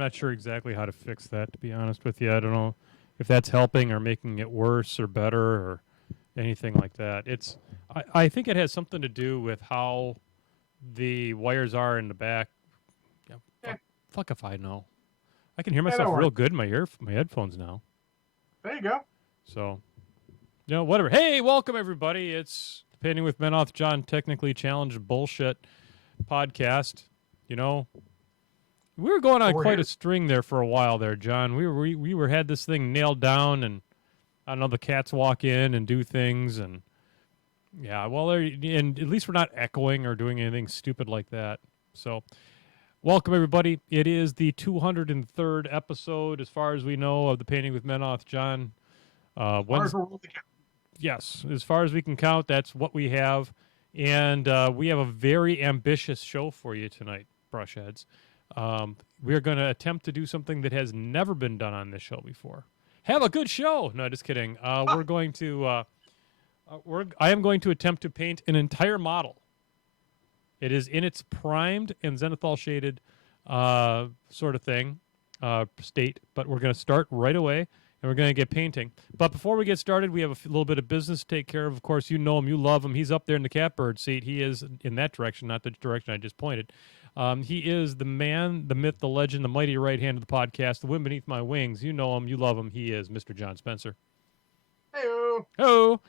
not sure exactly how to fix that, to be honest with you. I don't know if that's helping or making it worse or better or anything like that. I think it has something to do with how the wires are in the back. Yeah, Yeah, fuck if I know. I can hear yeah, myself don't worry. real good in my headphones now. There you go. So, whatever. Hey, welcome everybody. It's Painting with Menoth John Technically Challenged Bullshit podcast. You know, we were going But on we're quite here. a string there for a while there, John. We had this thing nailed down, and I don't know, the cats walk in and do things, and yeah, well, and at least we're not echoing or doing anything stupid like that. So, welcome everybody. It is the 203rd episode, as far as we know, of the Painting with Menoth John. As far as we're willing to count. Yes, as far as we can count, that's what we have, and we have a very ambitious show for you tonight, brushheads. We are going to attempt to do something that has never been done on this show before. Have a good show. No, just kidding. We're going to. I am going to attempt to paint an entire model. It is in its primed and zenithal shaded sort of thing state, but we're going to start right away and we're going to get painting. But before we get started, we have a little bit of business to take care of. Of course, you know him, you love him. He's up there in the catbird seat. He is in that direction, not the direction I just pointed. He is the man, the myth, the legend, the mighty right hand of the podcast, the wind beneath my wings. You know him, you love him. He is Mr. John Spencer. Hey-o. Hello.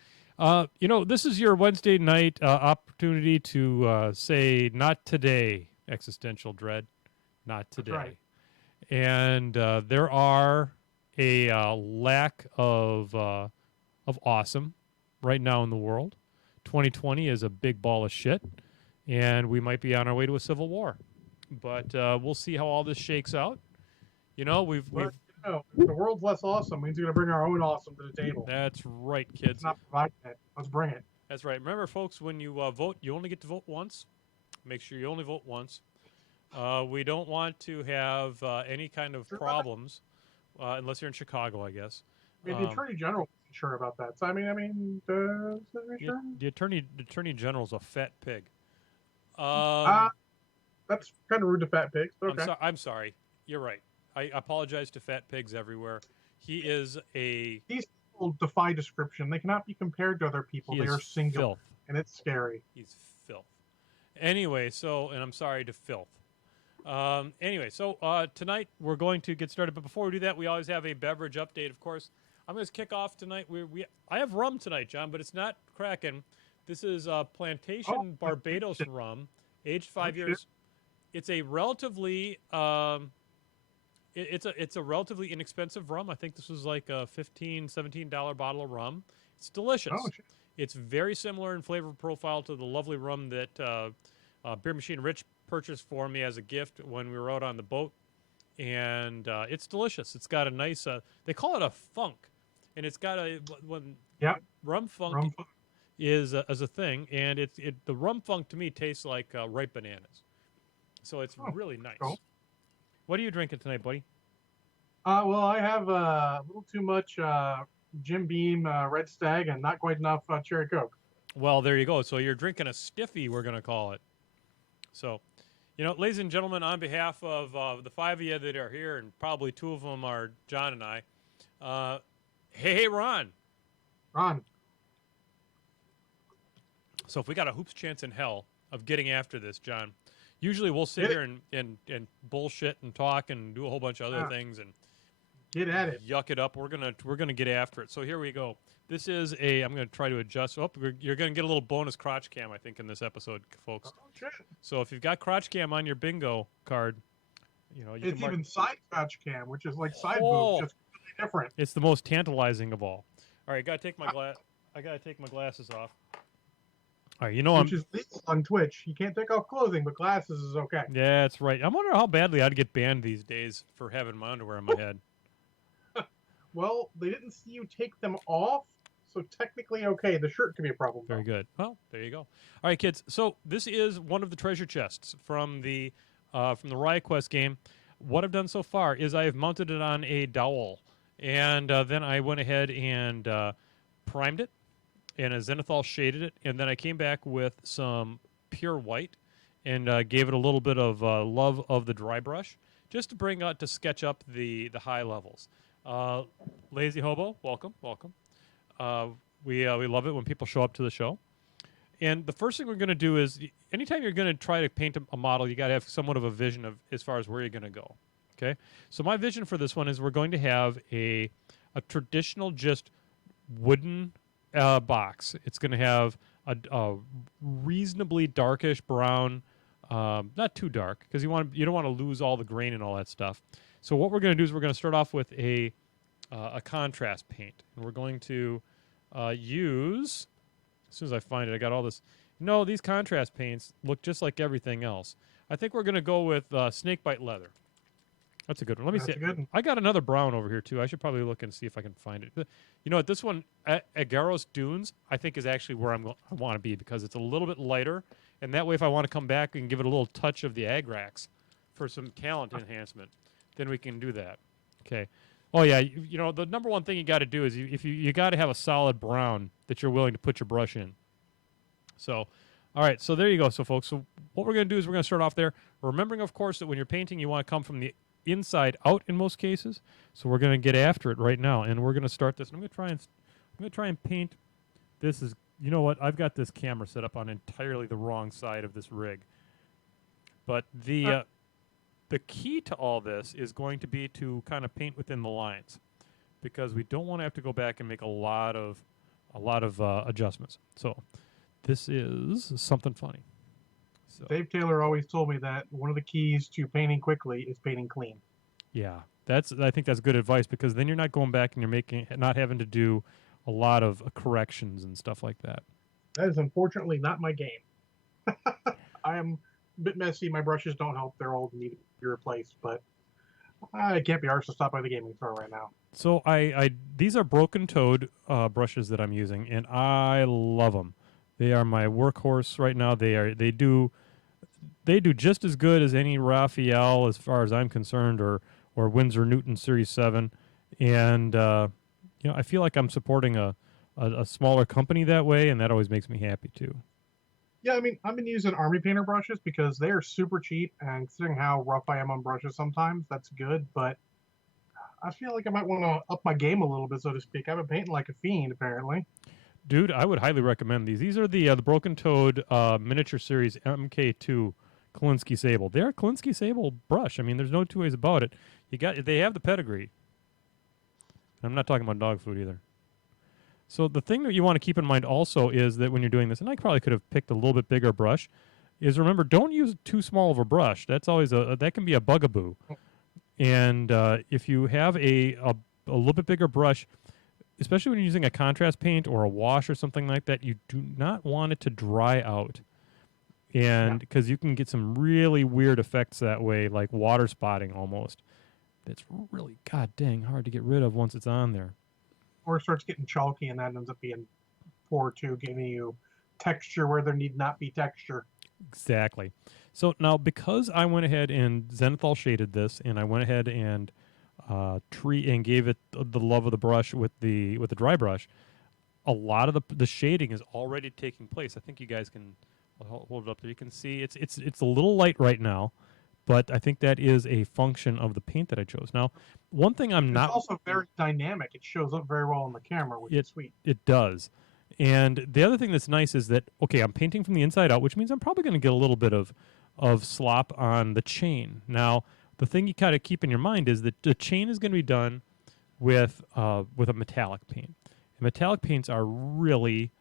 This is your Wednesday night opportunity to say, not today, existential dread. Not today. That's right. And there are a lack of awesome right now in the world. 2020 is a big ball of shit, and we might be on our way to a civil war. But we'll see how all this shakes out. You know, we've If the world's less awesome means we're going to bring our own awesome to the table. That's right, It's kids. not providing it. Let's bring it. That's right. Remember, folks, when you vote, you only get to vote once. Make sure you only vote once. We don't want to have any kind of problems, unless you're in Chicago, I guess. I mean, the Attorney General isn't sure about that. So, sure? The Attorney General's a fat pig. That's kind of rude to fat pigs, but okay. I'm sorry. You're right. I apologize to fat pigs everywhere. He is a... These people defy description. They cannot be compared to other people. They are singular, filth. And it's scary. He's filth. Anyway, and I'm sorry to filth. Tonight we're going to get started. But before we do that, we always have a beverage update, of course. I'm going to kick off tonight. I have rum tonight, John, but it's not Kraken. This is Plantation Barbados rum, aged 5 years. Shit. It's a relatively it's a relatively inexpensive rum. I think this was like a $15, $17 bottle of rum. It's delicious. Oh, shit. It's very similar in flavor profile to the lovely rum that Beer Machine Rich purchased for me as a gift when we were out on the boat, and it's delicious. It's got a nice they call it a funk, and it's got rum funk is a thing, and the rum funk to me tastes like ripe bananas, so it's really nice. Cool. What are you drinking tonight, buddy? Well, I have a little too much Jim Beam Red Stag and not quite enough Cherry Coke. Well, there you go. So you're drinking a stiffy, we're going to call it. So, ladies and gentlemen, on behalf of the five of you that are here, and probably two of them are John and I, hey, Ron. Ron. So if we got a hoops chance in hell of getting after this, John, usually we'll sit here and bullshit and talk and do a whole bunch of other things and get at it. Yuck it up. We're gonna get after it. So here we go. This is I'm gonna try to adjust. Oh, you're gonna get a little bonus crotch cam, I think, in this episode, folks. Oh, shit. So if you've got crotch cam on your bingo card, it's even side crotch cam, which is like side boob, just completely different. It's the most tantalizing of all. All right, gotta take my I gotta take my glasses off. All right, which is legal on Twitch. You can't take off clothing, but glasses is okay. Yeah, that's right. I wonder how badly I'd get banned these days for having my underwear on my head. Well, they didn't see you take them off, so technically okay. The shirt could be a problem. Very good. Well, there you go. All right, kids. So this is one of the treasure chests from the Riot Quest game. What I've done so far is I have mounted it on a dowel, and then I went ahead and primed it, and a zenithal shaded it, and then I came back with some pure white and gave it a little bit of love of the dry brush just to bring out to sketch up the high levels. Uh, Lazy Hobo, welcome, welcome. Uh, we love it when people show up to the show. And the first thing we're going to do is, anytime you're going to try to paint a model, you got to have somewhat of a vision of as far as where you're going to go. Okay, so my vision for this one is we're going to have a traditional just wooden box. It's going to have a reasonably darkish brown, not too dark because you don't want to lose all the grain and all that stuff. So what we're going to do is we're going to start off with a contrast paint, and we're going to use. As soon as I find it, I got all this. No, these contrast paints look just like everything else. I think we're going to go with snakebite leather. That's a good one. Let me see. That's a good one. I got another brown over here, too. I should probably look and see if I can find it. You know what? This one, Agaros Dunes, I think is actually where I want to be because it's a little bit lighter. And that way, if I want to come back and give it a little touch of the Agrax for some talent enhancement, then we can do that. Okay. Oh, yeah. You know, the number one thing you got to do is you got to have a solid brown that you're willing to put your brush in. So, all right. So there you go. So, folks, so what we're going to do is we're going to start off there. Remembering, of course, that when you're painting, you want to come from the inside out in most cases. So we're going to get after it right now, and we're going to start this. And I'm going to try and paint. This is, you know what? I've got this camera set up on entirely the wrong side of this rig. But the key to all this is going to be to kind of paint within the lines, because we don't want to have to go back and make a lot of adjustments. So this is something funny. So. Dave Taylor always told me that one of the keys to painting quickly is painting clean. Yeah, I think that's good advice, because then you're not going back and you're not having to do a lot of corrections and stuff like that. That is unfortunately not my game. I am a bit messy. My brushes don't help. They're old and need to be replaced, but I can't be arsed to stop by the gaming store right now. So these are Broken Toad brushes that I'm using, and I love them. They are my workhorse right now. They do just as good as any Raphael, as far as I'm concerned, or Winsor Newton Series 7. And I feel like I'm supporting a smaller company that way, and that always makes me happy too. Yeah, I mean, I've been using Army Painter brushes because they are super cheap, and considering how rough I am on brushes sometimes, that's good. But I feel like I might want to up my game a little bit, so to speak. I've been painting like a fiend, apparently. Dude, I would highly recommend these. These are the Broken Toad Miniature Series MK2 Kolinsky Sable. They're a Kolinsky Sable brush. I mean, there's no two ways about it. They have the pedigree. I'm not talking about dog food either. So the thing that you want to keep in mind also is that when you're doing this, and I probably could have picked a little bit bigger brush, is remember, don't use too small of a brush. That's always that can be a bugaboo. And if you have a little bit bigger brush, especially when you're using a contrast paint or a wash or something like that, you do not want it to dry out. And because you can get some really weird effects that way, like water spotting almost. That's really god dang hard to get rid of once it's on there. Or it starts getting chalky, and that ends up being poor too, giving you texture where there need not be texture. Exactly. So now, because I went ahead and zenithal shaded this, and I went ahead and gave it the love of the brush with the dry brush, a lot of the shading is already taking place. I think you guys can hold it up there. You can see it's a little light right now, but I think that is a function of the paint that I chose. Now, one thing it's also very dynamic. It shows up very well on the camera, which is sweet. It does. And the other thing that's nice is that, okay, I'm painting from the inside out, which means I'm probably going to get a little bit of slop on the chain. Now, the thing you kind of keep in your mind is that the chain is going to be done with a metallic paint. And metallic paints are really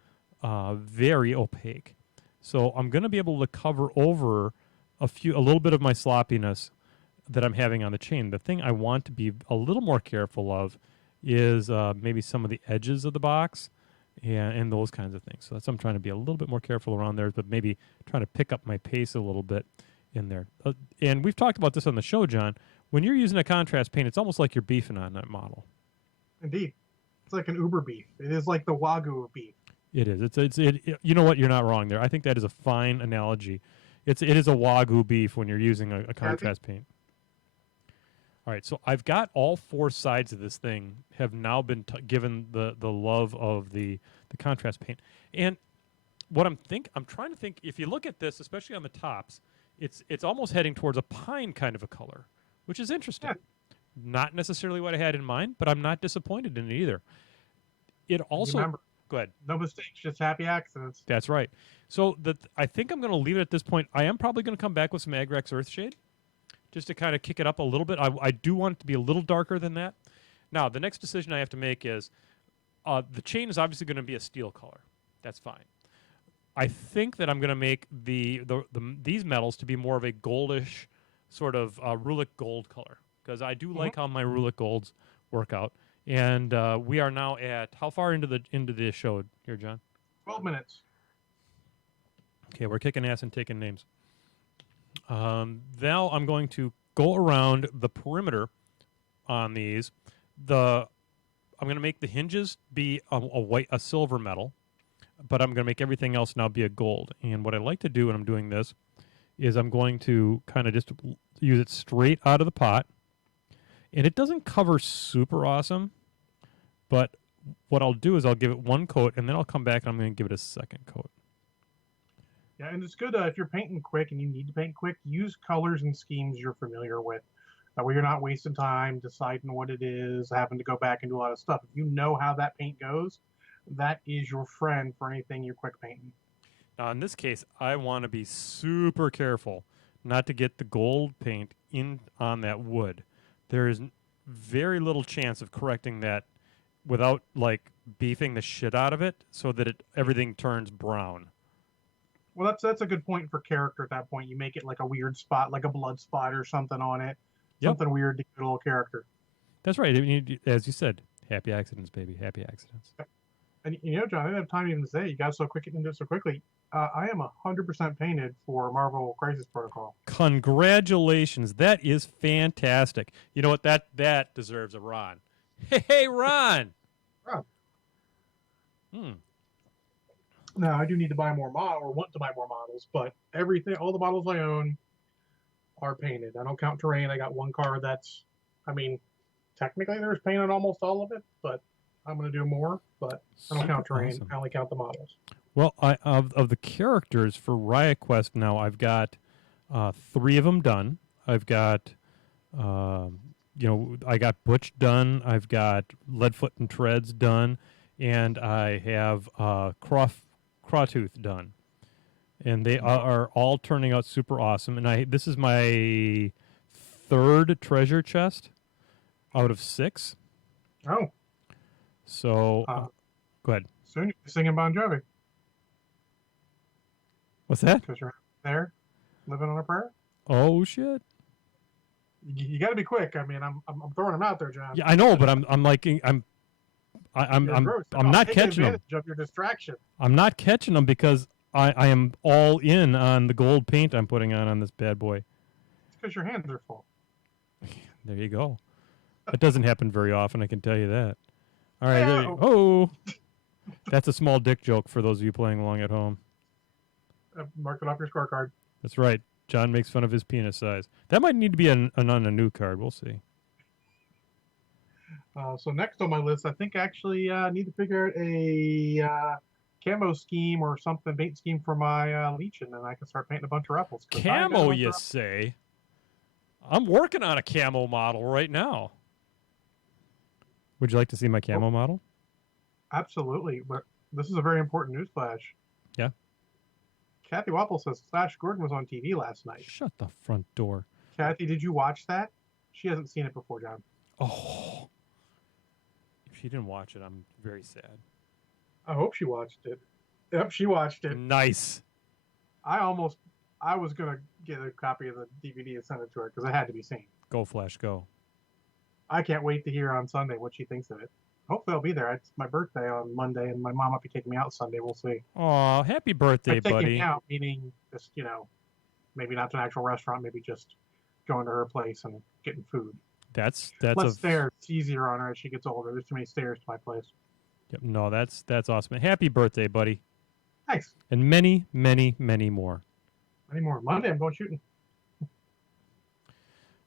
very opaque. So I'm going to be able to cover over a little bit of my sloppiness that I'm having on the chain. The thing I want to be a little more careful of is maybe some of the edges of the box and those kinds of things. So that's I'm trying to be a little bit more careful around there, but maybe trying to pick up my pace a little bit in there. And we've talked about this on the show, John. When you're using a contrast paint, it's almost like you're beefing on that model. Indeed. It's like an Uber beef. It is like the Wagyu of beef. It is. You know what? You're not wrong there. I think that is a fine analogy. It is a Wagyu beef when you're using a contrast paint. All right, so I've got all four sides of this thing have now been given the love of the contrast paint. And what I'm trying to think, if you look at this, especially on the tops, it's almost heading towards a pine kind of a color, which is interesting. Yeah, Not necessarily what I had in mind, but I'm not disappointed in it either. It and you also, remember, go ahead. no mistakes, just happy accidents. That's right. So I think I'm going to leave it at this point. I am probably going to come back with some Agrex Earthshade just to kind of kick it up a little bit. I do want it to be a little darker than that. Now, the next decision I have to make is the chain is obviously going to be a steel color. That's fine. I think that I'm going to make these metals to be more of a goldish sort of Rulic gold color because I do like how my Rulic golds work out. And we are now at how far into the show here, John? 12 minutes. Okay, we're kicking ass and taking names. Now I'm going to go around the perimeter on these. I'm going to make the hinges be a silver metal, but I'm going to make everything else now be a gold. And what I like to do when I'm doing this is I'm going to kind of just use it straight out of the pot. And it doesn't cover super awesome, but what I'll do is I'll give it one coat, and then I'll come back and I'm going to give it a second coat. Yeah, and it's good if you're painting quick and you need to paint quick, use colors and schemes you're familiar with. Where you're not wasting time deciding what it is, having to go back and do a lot of stuff. If you know how that paint goes, that is your friend for anything you're quick painting. Now, in this case, I want to be super careful not to get the gold paint in on that wood. There is very little chance of correcting that without like beefing the shit out of it so that everything turns brown. Well, that's a good point for character at that point. You make it like a weird spot, like a blood spot or something on it. Yep. Something weird to get a little character. That's right. As you said, happy accidents, baby. Happy accidents. And John, I didn't have time even to say you got so quick into it so quickly. I am 100% painted for Marvel Crisis Protocol. Congratulations! That is fantastic. You know what? That deserves a Ron. Hey, Ron. Ron. Hmm. Now I do need to buy more or want to buy more models, but all the models I own are painted. I don't count terrain. I got one car that's, technically there's paint on almost all of it, but I'm going to do more. But I don't count terrain. Awesome. I only count the models. Well, of the characters for Riot Quest now, I've got 3 of them done. I've got, I got Butch done. I've got Leadfoot and Treads done, and I have Crawtooth done. And they are all turning out super awesome. And this is my 3rd treasure chest out of 6. Oh. So, go ahead. Soon you're singing Bon Jovi. What's that? Because you're there, living on a prayer. Oh shit! You got to be quick. I'm throwing them out there, John. Yeah, I know, but I'm not catching them. Of your distraction. I'm not catching them because I am all in on the gold paint I'm putting on this bad boy. It's because your hands are full. There you go. That doesn't happen very often, I can tell you that. All right, there you go. Oh, that's a small dick joke for those of you playing along at home. Mark it off your scorecard. That's right. John makes fun of his penis size. That might need to be on a new card. We'll see. So next on my list, I think I actually need to figure out a camo scheme or something, paint scheme for my Legion, and I can start painting a bunch of ruffles. Camo, you say? I'm working on a camo model right now. Would you like to see my camo model? Absolutely, but this is a very important newsflash. Yeah. Kathy Wapple says Flash Gordon was on TV last night. Shut the front door. Kathy, did you watch that? She hasn't seen it before, John. Oh. If she didn't watch it, I'm very sad. I hope she watched it. Yep, she watched it. Nice. I was going to get a copy of the DVD and send it to her because it had to be seen. Go, Flash, go. I can't wait to hear on Sunday what she thinks of it. Hopefully I'll be there. It's my birthday on Monday, and my mom might be taking me out Sunday. We'll see. Aw, happy birthday, buddy. Taking me out, meaning just, maybe not to an actual restaurant, maybe just going to her place and getting food. That's less stairs. It's easier on her as she gets older. There's too many stairs to my place. Yep, no, that's awesome. Happy birthday, buddy. Thanks. And many, many, many more. Many more. Monday I'm going shooting.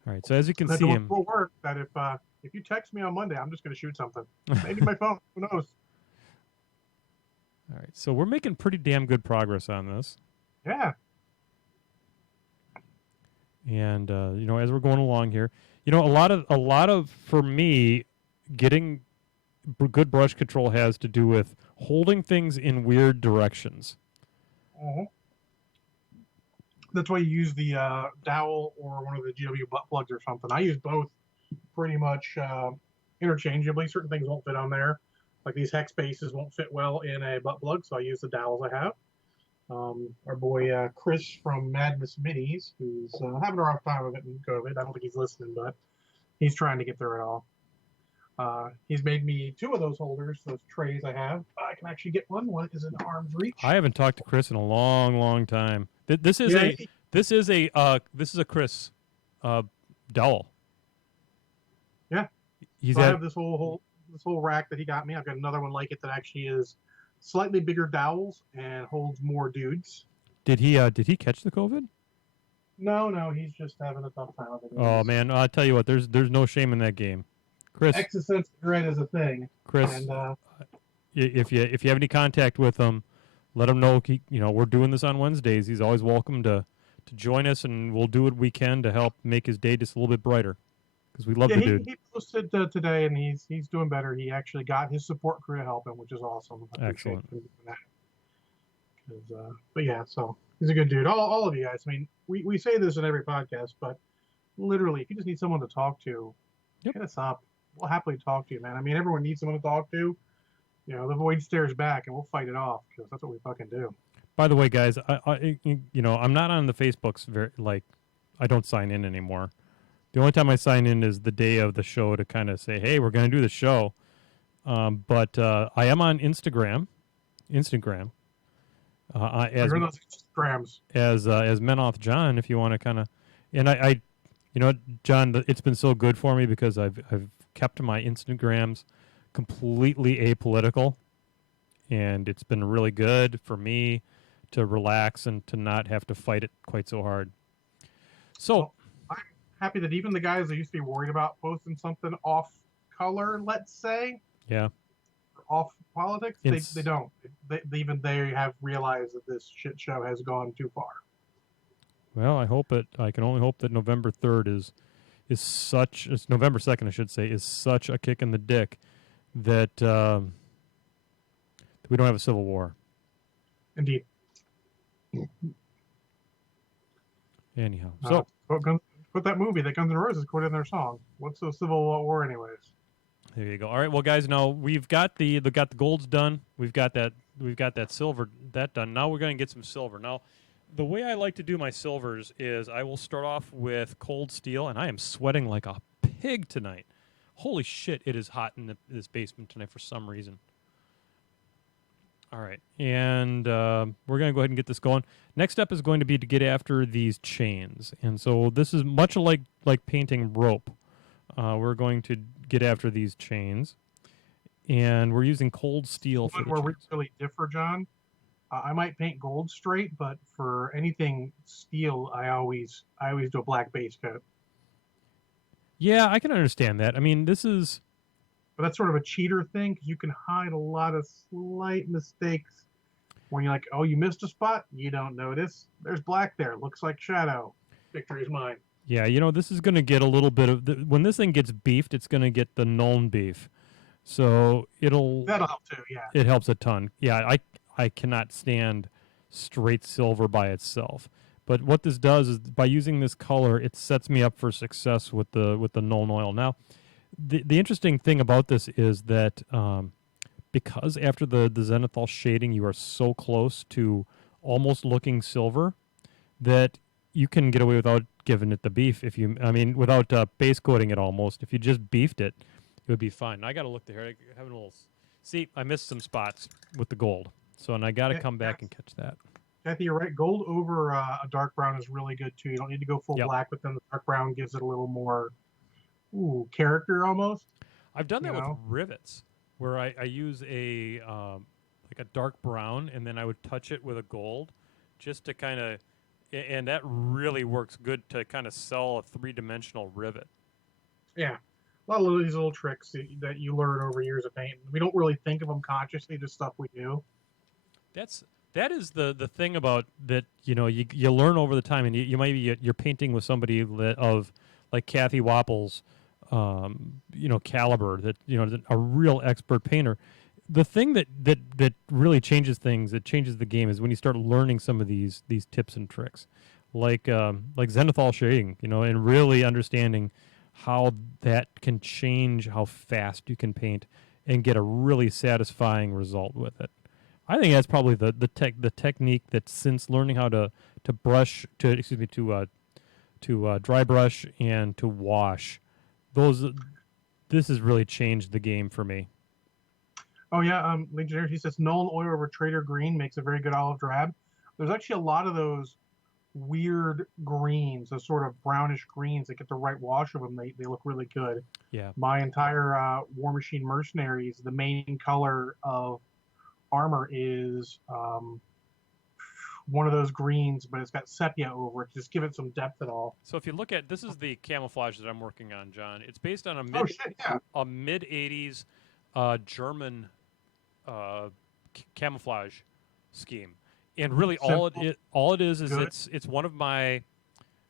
All right, so as you can see him. Will work that if you text me on Monday, I'm just going to shoot something. Maybe my phone. Who knows? All right, so we're making pretty damn good progress on this. Yeah. And as we're going along here, a lot of for me, getting good brush control has to do with holding things in weird directions. Uh-huh. That's why you use the dowel or one of the GW butt plugs or something. I use both pretty much interchangeably. Certain things won't fit on there, like these hex bases won't fit well in a butt plug, so I use the dowels I have. Our boy Chris from Madness Minis, who's having a rough time of it in COVID. I don't think he's listening, but he's trying to get through it all. He's made me two of those holders, those trays I have. I can actually get one. One is in arm's reach. I haven't talked to Chris in a long, long time. This is Yeah, a Chris dowel. yeah. He's So I at have this whole rack that he got me. I've got another one like it that actually is slightly bigger dowels and holds more dudes. did he catch the COVID? No, he's just having a tough time with it. Oh man, I'll tell you what. There's no shame in that game, Chris. Existence threat is a thing, Chris, and if you have any contact with him, let him know. We're doing this on Wednesdays. He's always welcome to join us, and we'll do what we can to help make his day just a little bit brighter. Because we love yeah, the he, dude. he posted today, and he's doing better. He actually got his support crew to help him, which is awesome. I appreciate Excellent. him doing that. But yeah, so he's a good dude. All of you guys. I mean, we say this in every podcast, but literally, if you just need someone to talk to, Yep. hit us up. We'll happily talk to you, man. I mean, everyone needs someone to talk to. The void stares back, and we'll fight it off because that's what we fucking do. By the way, guys, I'm not on the Facebooks I don't sign in anymore. The only time I sign in is the day of the show to kind of say, hey, we're going to do the show. But I am on Instagram. As You're those grams. as Menoth John, if you want to kind of, and I, John, it's been so good for me because I've kept my Instagrams completely apolitical, and it's been really good for me to relax and to not have to fight it quite so hard. So Well, I'm happy that even the guys that used to be worried about posting something off color, let's say, yeah, off politics, It's- they don't. Even they have realized that this shit show has gone too far. well, I can only hope that November 3rd is such. It's November 2nd, I should say, is such a kick in the dick that we don't have a civil war. Indeed. Anyhow, so Put that movie that Guns N' Roses quoted in their song. What's the Civil War, anyways? there you go. All right, well, guys, now we've got the golds done. We've got that silver that done. Now we're going to get some silver. Now, the way I like to do my silvers is I will start off with cold steel, and I am sweating like a pig tonight. Holy shit, it is hot in this basement tonight for some reason. All right, and we're going to go ahead and get this going. Next up is going to be to get after these chains, and so this is much like painting rope. We're going to get after these chains, and we're using cold steel for One the where we chains. really differ, John. I might paint gold straight, but for anything steel, I always do a black base coat. Yeah, I can understand that. I mean, this is But that's sort of a cheater thing because you can hide a lot of slight mistakes when you're like, oh, you missed a spot, you don't notice. There's black there. Looks like shadow. Victory is mine. yeah. This is going to get a little bit of when this thing gets beefed, it's going to get the known beef. So That'll help too. Yeah. it helps a ton. Yeah, I cannot stand straight silver by itself. But what this does is by using this color, it sets me up for success with the known oil. Now, the interesting thing about this is that because after the zenithal shading, you are so close to almost looking silver that you can get away without giving it the beef. Without base coating it almost. If you just beefed it, it would be fine. Now, I got to look there. I have a little. See, I missed some spots with the gold, and I got to come back and catch that. Kathy, you're right. Gold over a dark brown is really good too. You don't need to go full black, but then the dark brown gives it a little more character almost. I've done that with rivets, where I use a dark brown, and then I would touch it with a gold, just to kind of, and that really works good to kind of sell a 3-dimensional rivet. Yeah, a lot of these little tricks that you learn over years of painting. We don't really think of them consciously, just stuff we do. That is the thing about that. You learn over the time, and you might be you're painting with somebody of like Kathy Wapples, caliber, that a real expert painter. The thing that really changes things, that changes the game, is when you start learning some of these tips and tricks, like zenithal shading, and really understanding how that can change how fast you can paint and get a really satisfying result with it. I think that's probably the technique that, since learning how to brush, to excuse me, to dry brush and to wash, those this has really changed the game for me. Oh yeah, Legionnaire. He says Nolan oil over Trader Green makes a very good olive drab. There's actually a lot of those weird greens, those sort of brownish greens that get the right wash of them. They look really good. Yeah. My entire War Machine Mercenaries, the main color of armor is one of those greens, but it's got sepia over it. Just give it some depth at all. So if you look at, this is the camouflage that I'm working on, John. It's based on Oh shit, yeah. a mid '80s German camouflage scheme, and really Simple, all it is good. it's one of my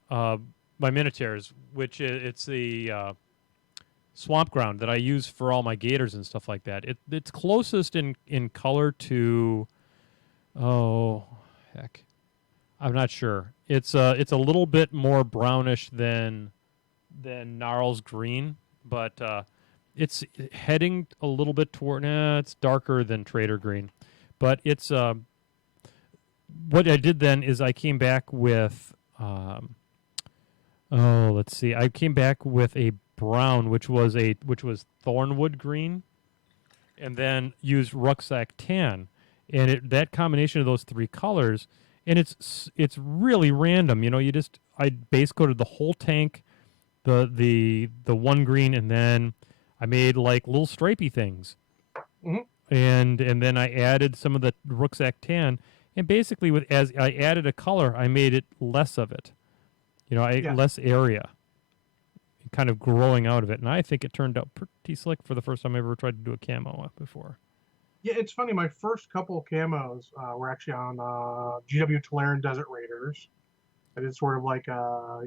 my minotaurs, which it's the swamp ground that I use for all my gators and stuff like that. It's closest in color to, oh heck, I'm not sure. It's a little bit more brownish than Gnarl's green, but it's heading a little bit toward. It's darker than Trader Green, but it's what I did then is I came back with. Let's see. I came back with a brown, which was thornwood green, and then used rucksack tan, and that combination of those three colors, and it's really random. I base coated the whole tank, the one green, and then I made like little stripy things, Hmm. and then I added some of the rucksack tan, and basically as I added a color, I made it less of it. Yeah. Less area, kind of growing out of it, and I think it turned out pretty slick for the first time I ever tried to do a camo before. Yeah, it's funny. My first couple of camos were actually on GW Tolaran Desert Raiders. I did sort of like a,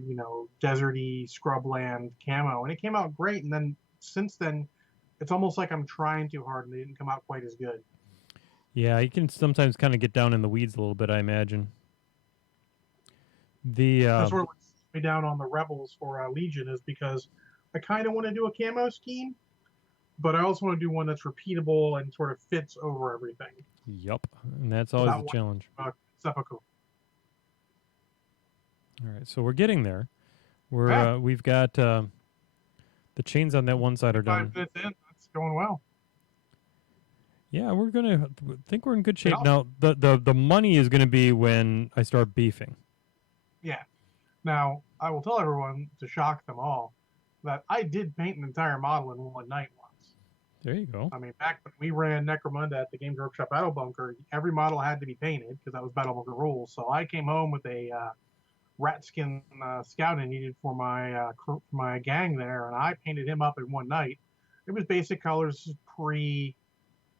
deserty scrubland camo, and it came out great. And then since then, it's almost like I'm trying too hard, and they didn't come out quite as good. Yeah, you can sometimes kind of get down in the weeds a little bit, I imagine. The That's where what set me down on the Rebels for Legion is because I kind of want to do a camo scheme, but I also want to do one that's repeatable and sort of fits over everything. Yup, and that's always the challenge. Seppuku. All right, so we're getting there. Yeah, We've got the chains on that one side are done. 5 minutes in, that's going well. Yeah, we're gonna think we're in good shape Yeah. now. The money is gonna be when I start beefing. Yeah. Now, I will tell everyone to shock them all that I did paint an entire model in one night once. There you go. I mean, back when we ran Necromunda at the Games Workshop Battle Bunker, every model had to be painted because that was Battle Bunker rules. So I came home with a rat skin scout I needed for my gang there, and I painted him up in one night. It was basic colors,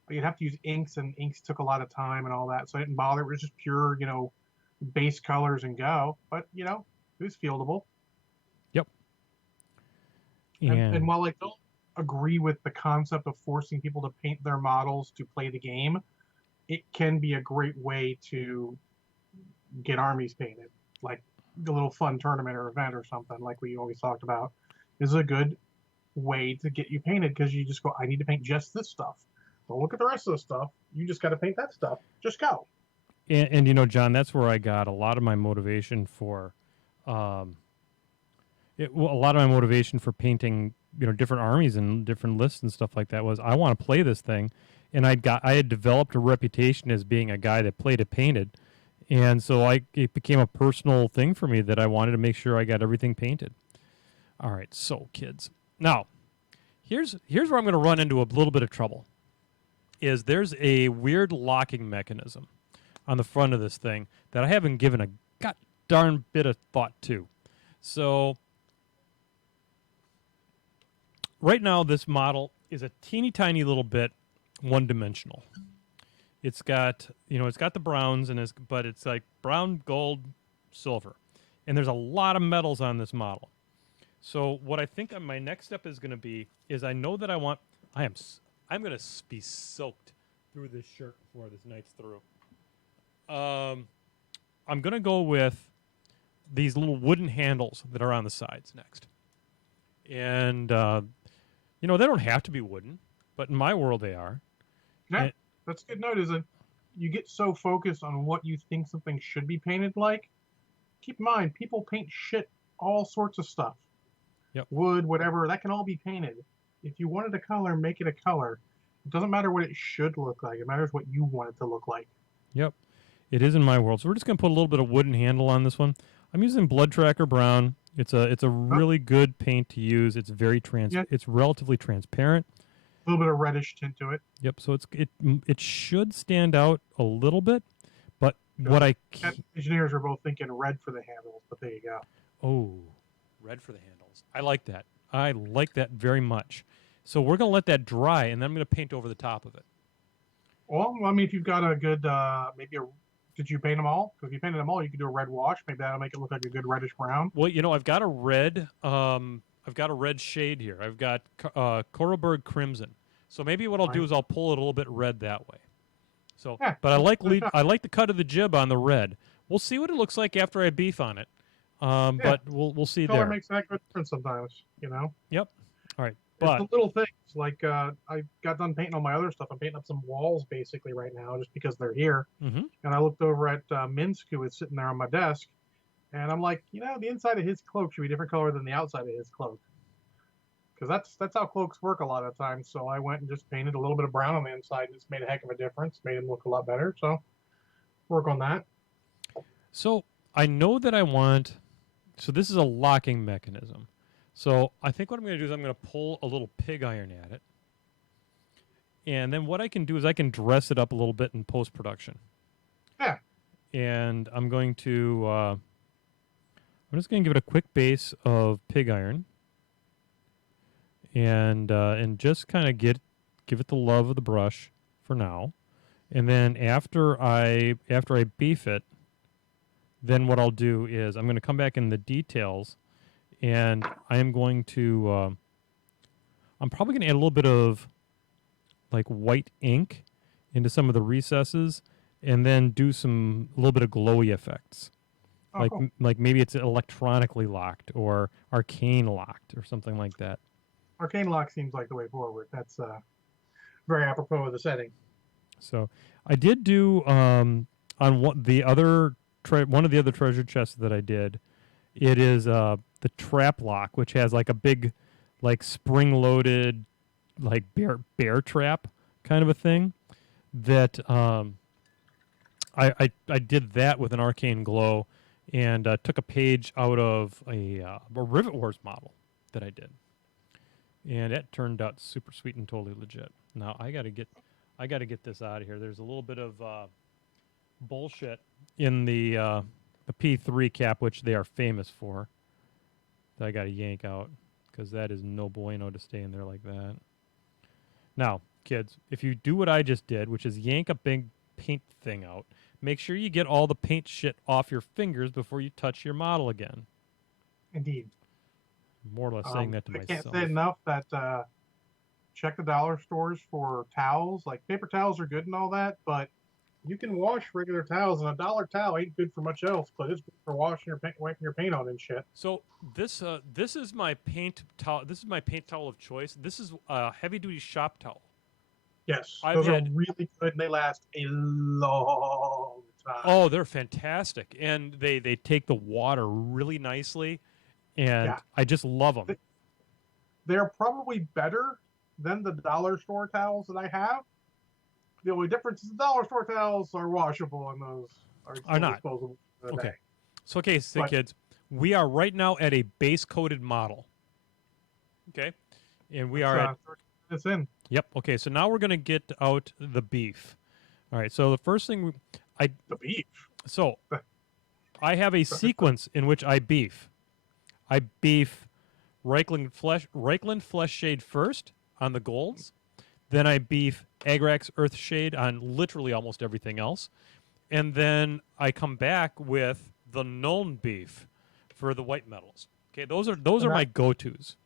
you'd have to use inks, and inks took a lot of time and all that, so I didn't bother. It was just pure, base colors and go. But it was fieldable. Yep. And while I don't agree with the concept of forcing people to paint their models to play the game, it can be a great way to get armies painted, like the little fun tournament or event or something like we always talked about. Is a good way to get you painted because you just go, I need to paint just this stuff. Don't look at the rest of the stuff. You just got to paint that stuff. Just go. And John, that's where I got a lot of my motivation for, a lot of my motivation for painting, different armies and different lists and stuff like that was I want to play this thing, and I had developed a reputation as being a guy that played it painted, and so it became a personal thing for me that I wanted to make sure I got everything painted. All right, so kids, now here's where I'm going to run into a little bit of trouble. Is there's a weird locking mechanism on the front of this thing that I haven't given a god darn bit of thought to. So right now this model is a teeny tiny little bit one-dimensional. It's got it's got the browns but it's like brown, gold, silver, and there's a lot of metals on this model. So what I think my next step is going to be is I know that I'm going to be soaked through this shirt before this night's through. I'm going to go with these little wooden handles that are on the sides next. And, they don't have to be wooden, but in my world they are. Yeah, And, that's a good note. Is that you get so focused on what you think something should be painted like. Keep in mind, people paint shit, all sorts of stuff. Yep. Wood, whatever, that can all be painted. If you wanted a color, make it a color. It doesn't matter what it should look like. It matters what you want it to look like. Yep. It is in my world. So we're just going to put a little bit of wooden handle on this one. I'm using Blood Tracker Brown. It's a really good paint to use. It's very It's relatively transparent. A little bit of reddish tint to it. Yep. So it should stand out a little bit, but Engineers are both thinking red for the handles, but there you go. Oh, red for the handles. I like that. I like that very much. So we're going to let that dry, and then I'm going to paint over the top of it. Well, I mean, if you've got a good, did you paint them all? Because if you painted them all, you could do a red wash. Maybe that'll make it look like a good reddish brown. Well, I've got a red, shade here. I've got Coralberg Crimson. So maybe what I'll do is I'll pull it a little bit red that way. So, yeah, but I like the cut of the jib on the red. We'll see what it looks like after I beef on it. But we'll see color there. Makes that good difference sometimes, Yep. All right. But it's the little things like I got done painting all my other stuff. I'm painting up some walls basically right now just because they're here. Mm-hmm. And I looked over at Minsk, who was sitting there on my desk, and I'm like, the inside of his cloak should be a different color than the outside of his cloak, because that's how cloaks work a lot of times. So I went and just painted a little bit of brown on the inside, and it's made a heck of a difference. Made him look a lot better. So work on that. So I know that I want. So this is a locking mechanism. So I think what I'm going to do is I'm going to pull a little pig iron at it. And then what I can do is I can dress it up a little bit in post-production. Yeah. And I'm going to, I'm just going to give it a quick base of pig iron. And just kind of give it the love of the brush for now. And then after I beef it, then what I'll do is I'm going to come back in the details, and I am going to, I'm probably going to add a little bit of like white ink into some of the recesses, and then do a little bit of glowy effects. Cool. Like maybe it's electronically locked or arcane locked or something like that. Arcane lock seems like the way forward. That's very apropos of the setting. So I did do on one of the other treasure chests that I did. It is the trap lock, which has like a big, like spring-loaded, like bear trap kind of a thing. That I did that with an arcane glow, and took a page out of a Rivet Wars model that I did, and it turned out super sweet and totally legit. Now I gotta get this out of here. There's a little bit of bullshit in the P3 cap, which they are famous for, that I got to yank out, because that is no bueno to stay in there like that. Now, kids, if you do what I just did, which is yank a big paint thing out, make sure you get all the paint shit off your fingers before you touch your model again. Indeed. More or less saying that to myself. I can't say enough that check the dollar stores for towels. Like, paper towels are good and all that, but you can wash regular towels, and a dollar towel ain't good for much else, but it's good for washing your paint, wiping your paint on and shit. So this is my paint towel. This is my paint towel of choice. This is a heavy duty shop towel. Yes, those are really good, and they last a long time. Oh, they're fantastic, and they take the water really nicely, and I just love them. They're probably better than the dollar store towels that I have. The only difference is the dollar store towels are washable, and those are not disposable. Okay. So, kids, we are right now at a base coated model. Okay, and we are at 30 minutes in. Yep. Okay. So now we're going to get out the beef. All right. So the first thing the beef. So I have a sequence in which I beef. I beef Reichland flesh shade first on the golds. Then I beef Agrax Earthshade on literally almost everything else. And then I come back with the Nuln beef for the white metals. Okay, those And are my that go-tos.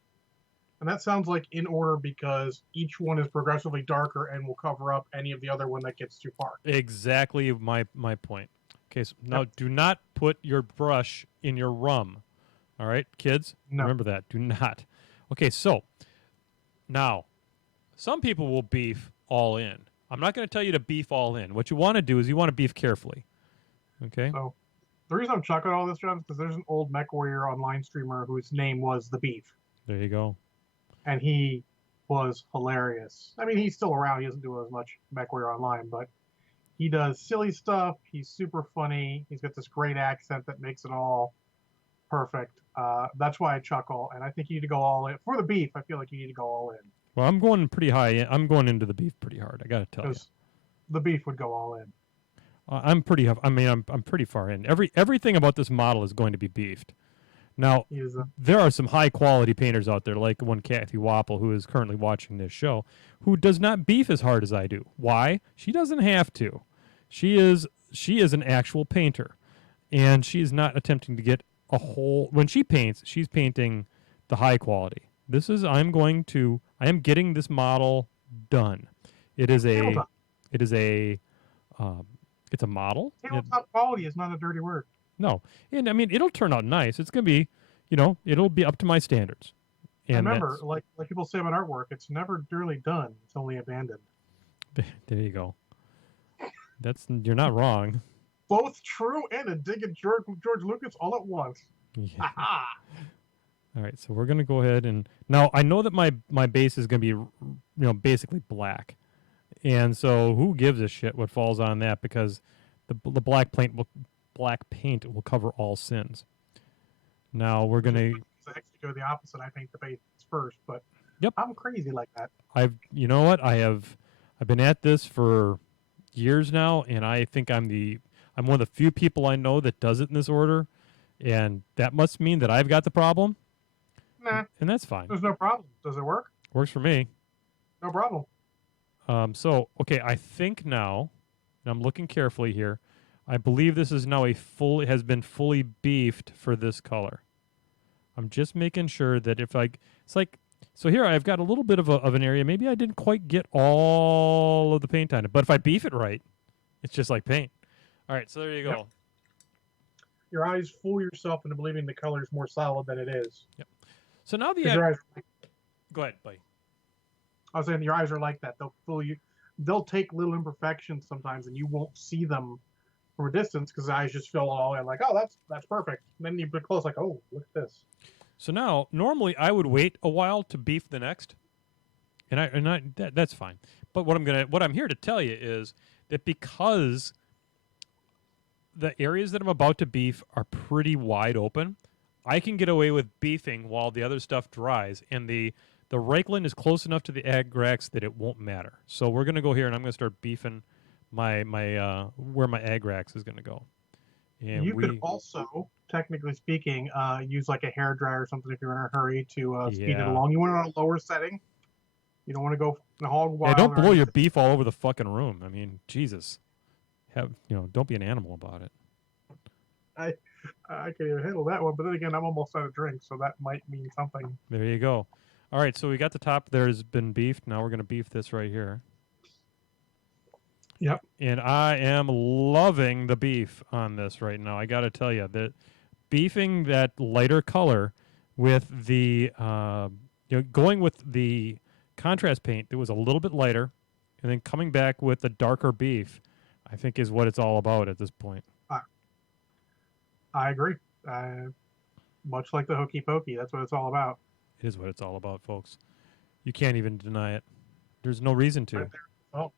and that sounds like in order because each one is progressively darker and will cover up any of the other one that gets too far. Exactly my point. Okay, so now Yep. do not put your brush in your rum. All right, kids? No. Remember that. Do not. Okay, so now some people will beef all in. I'm not going to tell you to beef all in. What you want to do is you want to beef carefully. Okay? So the reason I'm chucking all this, John, is because there's an old Mech Warrior online streamer whose name was The Beef, There you go. and he was hilarious. I mean, he's still around. He doesn't do as much Mech Warrior online, but he does silly stuff. He's super funny. He's got this great accent that makes it all perfect. That's why I chuckle, and I think you need to go all in for the beef. I feel like you need to go all in Well, I'm going pretty high. I'm going into the beef pretty hard. I got to tell you. because the beef would go all in. I'm pretty. I mean, I'm pretty far in. Everything about this model is going to be beefed. Now, He is there are some high quality painters out there, like one Kathy Wapple, who is currently watching this show, who does not beef as hard as I do. Why? She doesn't have to. She is an actual painter, and she is not attempting to get a whole. When she paints, she's painting the high quality. I am getting this model done. It is a. tabletop. It is a. Um, it's a model. Tabletop quality is not a dirty word. No, and I mean it'll turn out nice. It's gonna be, it'll be up to my standards. And Remember, like people say about artwork, it's never really done. It's only abandoned. there you go. You're not wrong. Both true and a dig at George Lucas all at once. Yeah. All right, so we're gonna go ahead and now I know that my base is gonna be basically black, and so who gives a shit what falls on that because the black paint will cover all sins. Now we're gonna. I actually go the opposite. I paint the base first, but Yep. I'm crazy like that. You know what? I've been at this for years now, and I think I'm one of the few people I know that does it in this order, and that must mean that I've got the problem, Nah, and that's fine. there's no problem. Does it work? Works for me. No problem. So okay, I think now, and I'm looking carefully here. I believe this is now has been fully beefed for this color. I'm just making sure that it's like, so here I've got a little bit of an area. Maybe I didn't quite get all of the paint on it, but if I beef it right, it's just like paint. All right, so there you go. Yep. Your eyes fool yourself into believing the color is more solid than it is. Yep. So now Your eyes, go ahead, buddy. I was saying your eyes are like that. They'll fool you. They'll take little imperfections sometimes, and you won't see them from a distance because the eyes just fill it all in. Like, oh, that's perfect. And then you get close, like, oh, look at this. So now, normally I would wait a while to beef the next, and that's fine. But what I'm here to tell you is that because the areas that I'm about to beef are pretty wide open, I can get away with beefing while the other stuff dries, and the Reichland is close enough to the Agrax that it won't matter. So we're gonna go here, and I'm gonna start beefing my where my Agrax is gonna go. And you could also, technically speaking, use like a hair dryer or something if you're in a hurry to speed it along. You want it on a lower setting. You don't want to go hog wild. Yeah, don't blow your beef all over the fucking room. I mean, Jesus, don't be an animal about it. I can't even handle that one. But then again, I'm almost out of drink, so that might mean something. There you go. All right, so we got the top there has been beefed. Now we're gonna beef this right here. Yep. And I am loving the beef on this right now. I got to tell you that beefing that lighter color with the going with the contrast paint that was a little bit lighter, and then coming back with the darker beef, I think is what it's all about at this point. I agree. Much like the hokey pokey, that's what it's all about. It is what it's all about, folks. You can't even deny it. There's no reason to. Right there. Oh.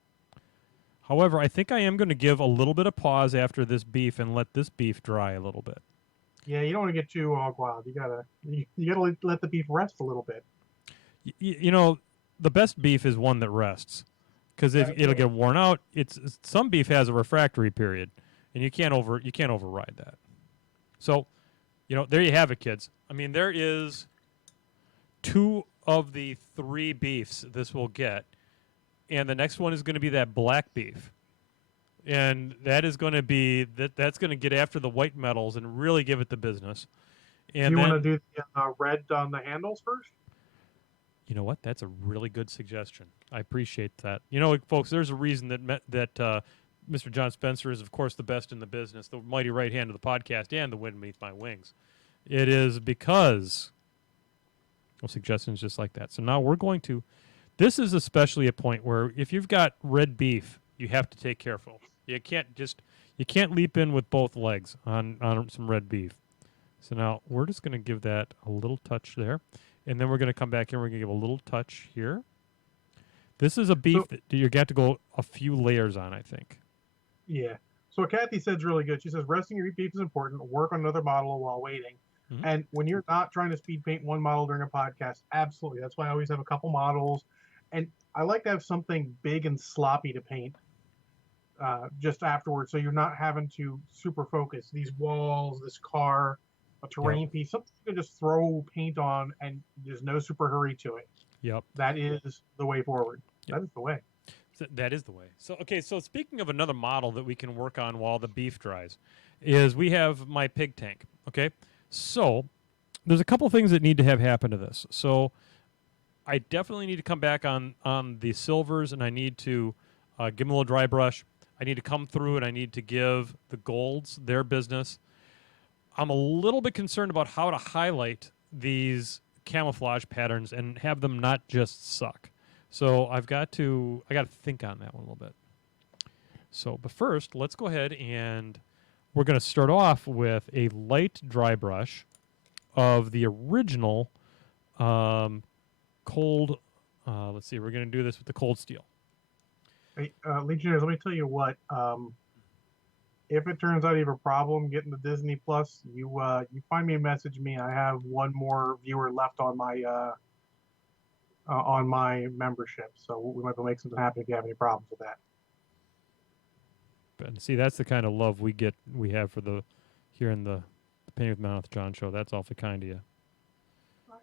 However, I think I am going to give a little bit of pause after this beef and let this beef dry a little bit. Yeah, you don't want to get too hog wild. You gotta let the beef rest a little bit. The best beef is one that rests, because if it'll get worn out. Some beef has a refractory period, and you can't override that. So, there you have it, kids. I mean, there is 2 of the 3 beefs this will get. and the next one is going to be that black beef. And that is going to be that's going to get after the white metals and really give it the business. Do And you want to then do the red on the handles first? you know what? That's a really good suggestion. I appreciate that. You know, folks, there's a reason that Mr. John Spencer is, of course, the best in the business, the mighty right hand of the podcast, and the wind beneath my wings. It is because of suggestions just like that. So now we're going to. This is especially a point where if you've got red beef, you have to take careful. You can't leap in with both legs on some red beef. So now we're just going to give that a little touch there. And then we're going to come back here and we're going to give a little touch here. This is a beef that you got to go a few layers on, I think. Yeah. So what Kathy said is really good. She says resting your beef is important. Work on another model while waiting. Mm-hmm. And when you're not trying to speed paint one model during a podcast, absolutely. That's why I always have a couple models. And I like to have something big and sloppy to paint just afterwards, so you're not having to super focus. These walls, this car, a terrain piece, something you can just throw paint on and there's no super hurry to it. Yep. That is the way forward. Yep. That is the way. So that is the way. So, okay, so speaking of another model that we can work on while the beef dries, is we have my pig tank, okay? So there's a couple things that need to have happen to this. So I definitely need to come back on the silvers, and I need to give them a little dry brush. I need to come through, and I need to give the golds their business. I'm a little bit concerned about how to highlight these camouflage patterns and have them not just suck. So I got to think on that one a little bit. So, but first, let's go ahead and we're going to start off with a light dry brush of the original cold. Let's see, we're going to do this with the cold steel. Hey, Legionnaires, let me tell you what. If it turns out you have a problem getting the Disney Plus, you find me and message me. I have one more viewer left on my membership, so we might be make something happen if you have any problems with that. But see, that's the kind of love we have for the here in the Painting with Mouth John show. That's awfully kind of you.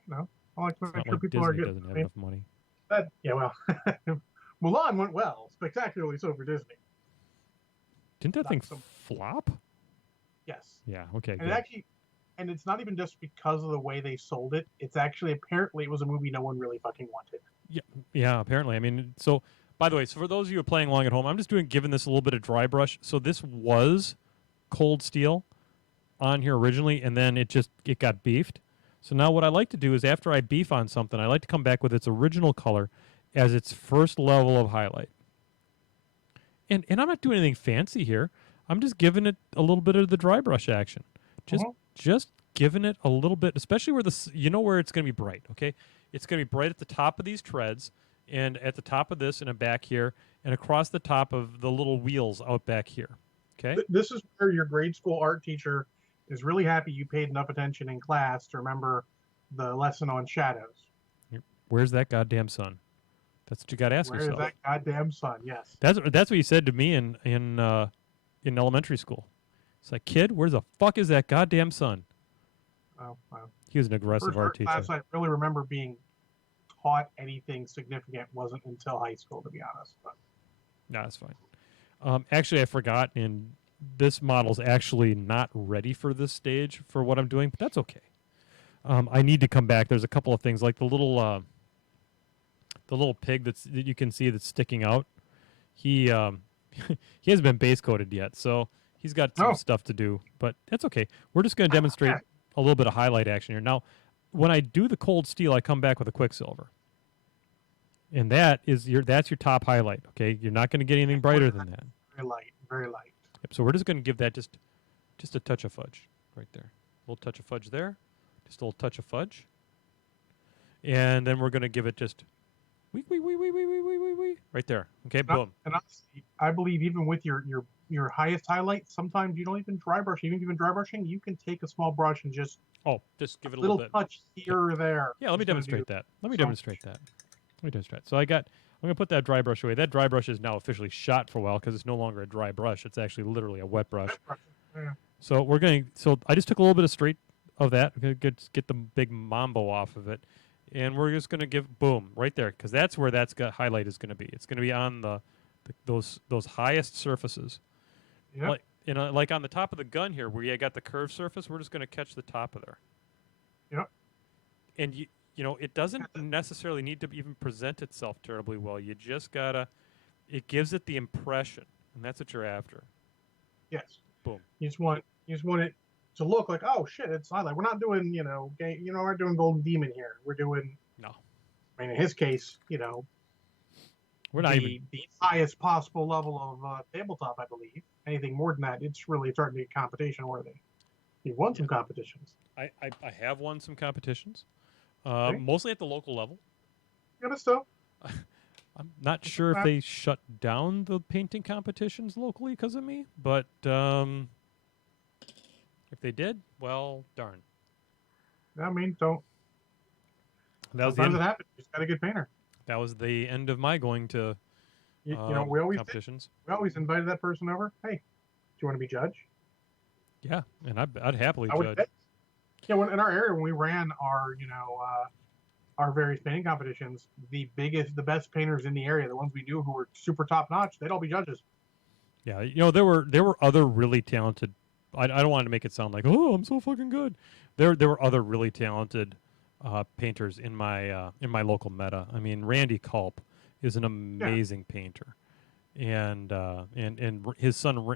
I like to It's make not sure like people Disney are doesn't getting. have enough money. Yeah, well, Mulan went well, spectacularly so for Disney. Didn't that thing flop? Yes. Yeah. Okay. And good. it actually, and it's not even just because of the way they sold it. It's actually apparently it was a movie no one really fucking wanted. Yeah. Apparently, I mean, so by the way, so for those of you who are playing along at home, I'm just giving this a little bit of dry brush. So this was cold steel on here originally, and then it got beefed. So now what I like to do is after I beef on something, I like to come back with its original color as its first level of highlight. And I'm not doing anything fancy here. I'm just giving it a little bit of the dry brush action. Just giving it a little bit, especially where where it's going to be bright, okay? It's going to be bright at the top of these treads and at the top of this and back here and across the top of the little wheels out back here, okay? This is where your grade school art teacher is really happy you paid enough attention in class to remember the lesson on shadows. Where's that goddamn sun? That's what you got to ask yourself. Where's that goddamn sun? Yes. That's what he said to me in elementary school. It's like, kid, where the fuck is that goddamn sun? Oh, wow. He was an aggressive art teacher. Class I really remember being taught anything significant wasn't until high school, to be honest. But. No, that's fine. Actually, I forgot, and this model's actually not ready for this stage for what I'm doing, but that's okay. I need to come back. There's a couple of things, like the little pig that you can see that's sticking out. He he hasn't been base coated yet, so he's got some stuff to do, but that's okay. We're just going to demonstrate a little bit of highlight action here. Now, when I do the cold steel, I come back with a quicksilver. And that's your top highlight, okay? You're not going to get anything brighter than that. Very light, very light. Yep, so we're just going to give that just a touch of fudge right there. A little touch of fudge there. Just a little touch of fudge. And then we're going to give it just wee right there. Okay, boom. And honestly, I believe even with your highest highlight, sometimes you don't even dry brush. Even if you've been dry brushing, you can take a small brush and just give it a little bit. Touch here or there. Yeah, let me demonstrate that. Let me demonstrate that. So I'm going to put that dry brush away. That dry brush is now officially shot for a while because it's no longer a dry brush. It's actually literally a wet brush. Yeah. So I just took a little bit of straight of that. I'm going to get the big mambo off of it. and we're just going to give boom right there because that's where that's got highlight is going to be. It's going to be on those highest surfaces, Yep. like like on the top of the gun here where you got the curved surface. We're just going to catch the top of there, Yep. and it doesn't necessarily need to even present itself terribly well. You just gotta. It gives it the impression, and that's what you're after. Yes. Boom. You just want it to look like, oh shit, it's highlight. We're not doing, we're not doing Golden Demon here. We're doing, No, I mean, in his case, we're not even. the highest possible level of tabletop, I believe. Anything more than that, it's really starting to get competition worthy. You've won some competitions. I have won some competitions, Okay. mostly at the local level. Yeah, but still. I'm not sure if they shut down the painting competitions locally because of me, but if they did, well, darn. I mean, don't. That was the Sometimes end. it happens. You just got a good painter. That was the end of my going to We always did. competitions. We always invited that person over. Hey, do you want to be judge? Yeah, and I'd happily I would judge. bet. Yeah, in our area when we ran our various painting competitions, the best painters in the area, the ones we knew who were super top notch, they'd all be judges. Yeah, there were other really talented. I don't want to make it sound like I'm so fucking good. There were other really talented painters in my local meta. I mean, Randy Culp is an Yeah, amazing painter, and his son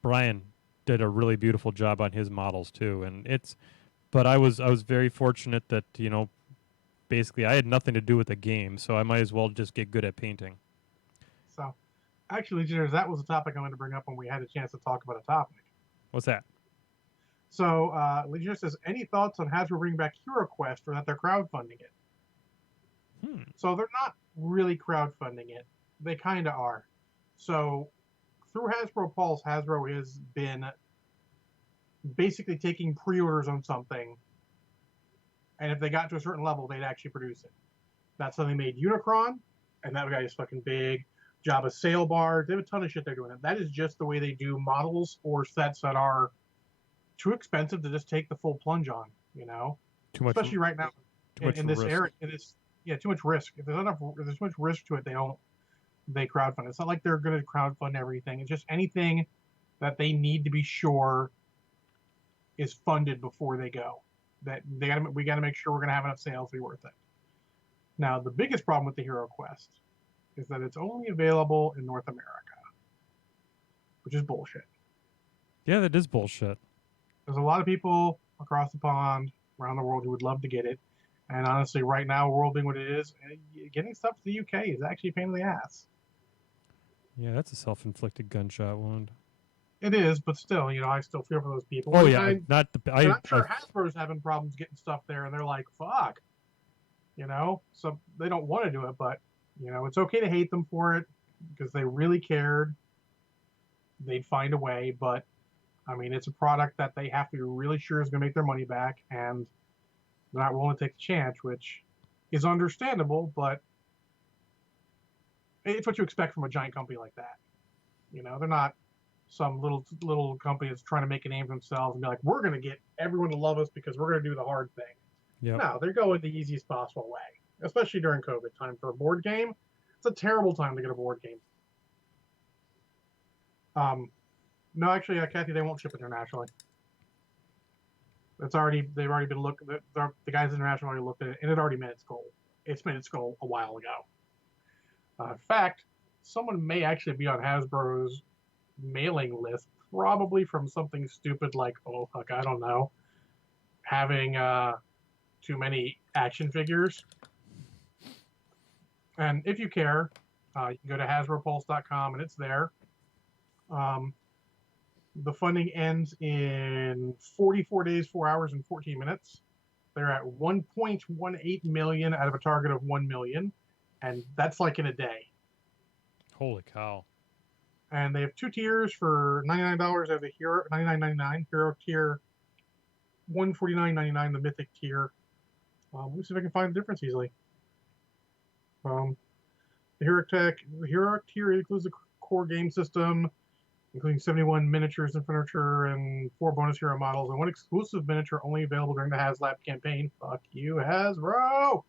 Brian did a really beautiful job on his models too. And but I was very fortunate that basically I had nothing to do with the game, so I might as well just get good at painting. so actually, Legionnaires, that was a topic I wanted to bring up when we had a chance to talk about a topic. What's that? So, Legionnaire says, any thoughts on Hasbro bringing back Hero Quest or that they're crowdfunding it? Hmm. So they're not really crowdfunding it. They kind of are. So through Hasbro Pulse, Hasbro has been basically taking pre-orders on something, and if they got to a certain level, they'd actually produce it. That's how they made Unicron, and that guy is fucking big. Jabba Sail Bar, they have a ton of shit they're doing. That is just the way they do models or sets that are too expensive to just take the full plunge on. Too much. Especially right now Too much in this risk. era. Too much risk. If there's too much risk to it, they crowdfund. It's not like they're going to crowdfund everything. It's just anything that they need to be sure is funded before they go. That we got to make sure we're going to have enough sales to be worth it. Now, the biggest problem with the Hero Quest is that it's only available in North America, which is bullshit. Yeah, that is bullshit. There's a lot of people across the pond, around the world, who would love to get it. And honestly, right now, world being what it is, getting stuff to the UK is actually a pain in the ass. Yeah, that's a self-inflicted gunshot wound. It is, but still, I still feel for those people. Oh yeah, not the. I'm sure Hasbro's having problems getting stuff there, and they're like, "Fuck," So they don't want to do it, but it's okay to hate them for it because they really cared. They'd find a way, but I mean, it's a product that they have to be really sure is going to make their money back, and they're not willing to take the chance, which is understandable, but it's what you expect from a giant company like that. They're not some little company that's trying to make a name for themselves and be like, we're going to get everyone to love us because we're going to do the hard thing. Yep. No, they're going the easiest possible way, especially during COVID time for a board game. It's a terrible time to get a board game. No, actually, Kathy, they won't ship internationally. They've already been looking. The guys international already looked at it, and it already met its goal. It's met its goal a while ago. In fact, someone may actually be on Hasbro's mailing list, probably from something stupid like, oh fuck, I don't know, having too many action figures. And if you care, you can go to HasbroPulse.com and it's there. The funding ends in 44 days, 4 hours, and 14 minutes. They're at 1.18 million out of a target of 1 million, and that's like in a day. Holy cow! And they have two tiers for $99 as a hero, $99.99 hero tier, $149.99 the mythic tier. Let's see if I can find the difference easily. The hero tier includes the core game system, including 71 miniatures and furniture and 4 bonus hero models and 1 exclusive miniature only available during the HasLab campaign. Fuck you, Hasbro!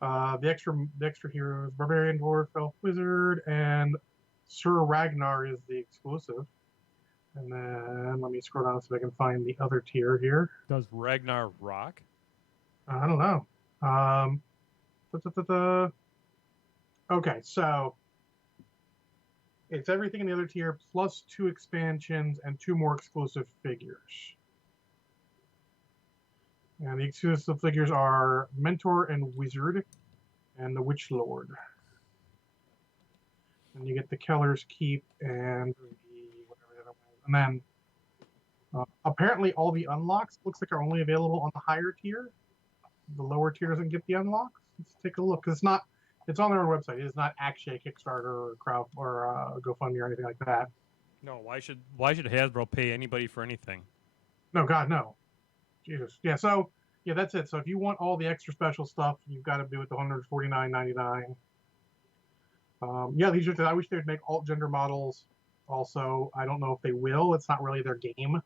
The extra heroes: Barbarian, Dwarf, Elf, Wizard, and Sir Ragnar is the exclusive. And then let me scroll down so I can find the other tier here. Does Ragnar rock? I don't know. Okay, so it's everything in the other tier plus 2 expansions and 2 more exclusive figures. And the exclusive figures are Mentor and Wizard and the Witch Lord. And you get the Keller's Keep and the whatever the other one is. And then apparently all the unlocks looks like are only available on the higher tier. The lower tier doesn't get the unlocks. Let's take a look. It's not. It's on their own website. It is not actually a Kickstarter or crowd or GoFundMe or anything like that. No. Why should Hasbro pay anybody for anything? No, God, no. Jesus. Yeah. So yeah, that's it. So if you want all the extra special stuff, you've got to do it the $149.99. Yeah, these are. I wish they would make alt gender models. Also, I don't know if they will. It's not really their game,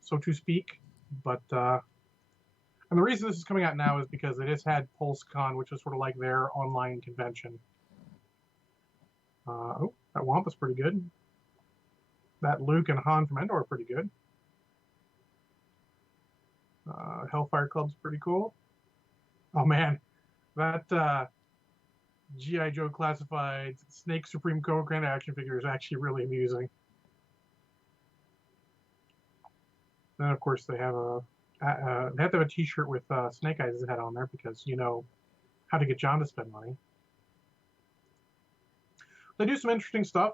so to speak. But and the reason this is coming out now is because they just had PulseCon, which was sort of like their online convention. Oh, that Wampa's pretty good. That Luke and Han from Endor are pretty good. Hellfire Club's pretty cool. Oh man, that G.I. Joe Classified Snake Supreme Cobra action figure is actually really amusing. Then of course they have they have to have a T-shirt with Snake Eyes' head on there because you know how to get John to spend money. They do some interesting stuff.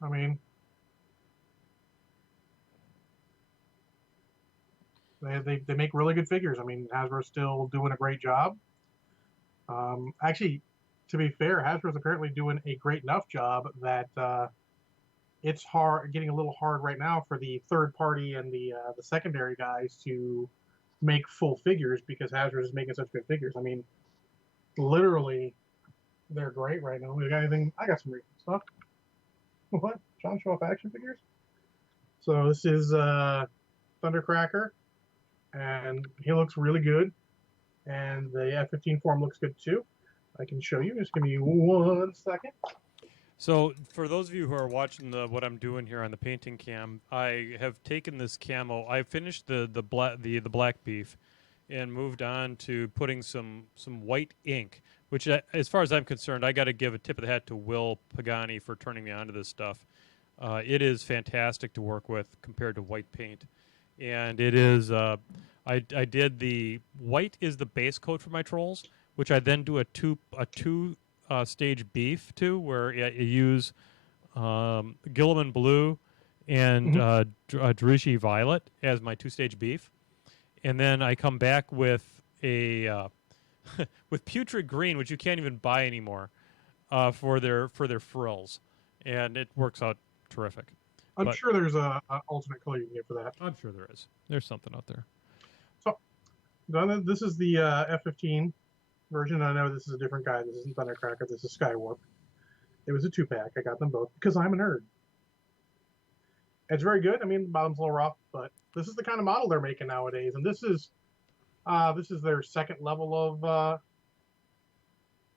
I mean, they make really good figures. I mean, Hasbro's still doing a great job. Actually, to be fair, Hasbro's apparently doing a great enough job that it's getting a little hard right now for the third party and the secondary guys to make full figures because Hasbro is making such good figures. I mean, literally, they're great right now. We got anything? I got some recent stuff. What? John show off action figures? So this is Thundercracker, and he looks really good. And the F-15 form looks good too. I can show you. Just give me 1 second. So, for those of you who are watching what I'm doing here on the painting cam, I have taken this camo. I finished the black beef, and moved on to putting some white ink. Which, as far as I'm concerned, I got to give a tip of the hat to Will Pagani for turning me on to this stuff. It is fantastic to work with compared to white paint, and it is. I did the white is the base coat for my trolls, which I then do a two stage beef to, where I use Gilliman Blue and Drushi Violet as my 2-stage beef, and then I come back with a with Putrid Green, which you can't even buy anymore, for their frills, and it works out terrific. I'm sure there's a alternate color you can get for that. I'm sure there is. There's something out there. So, this is the F-15 version. I know this is a different guy. This isn't Thundercracker. This is Skywarp. It was a 2-pack. I got them both because I'm a nerd. It's very good. I mean, the bottom's a little rough, but this is the kind of model they're making nowadays. And this is their second level of,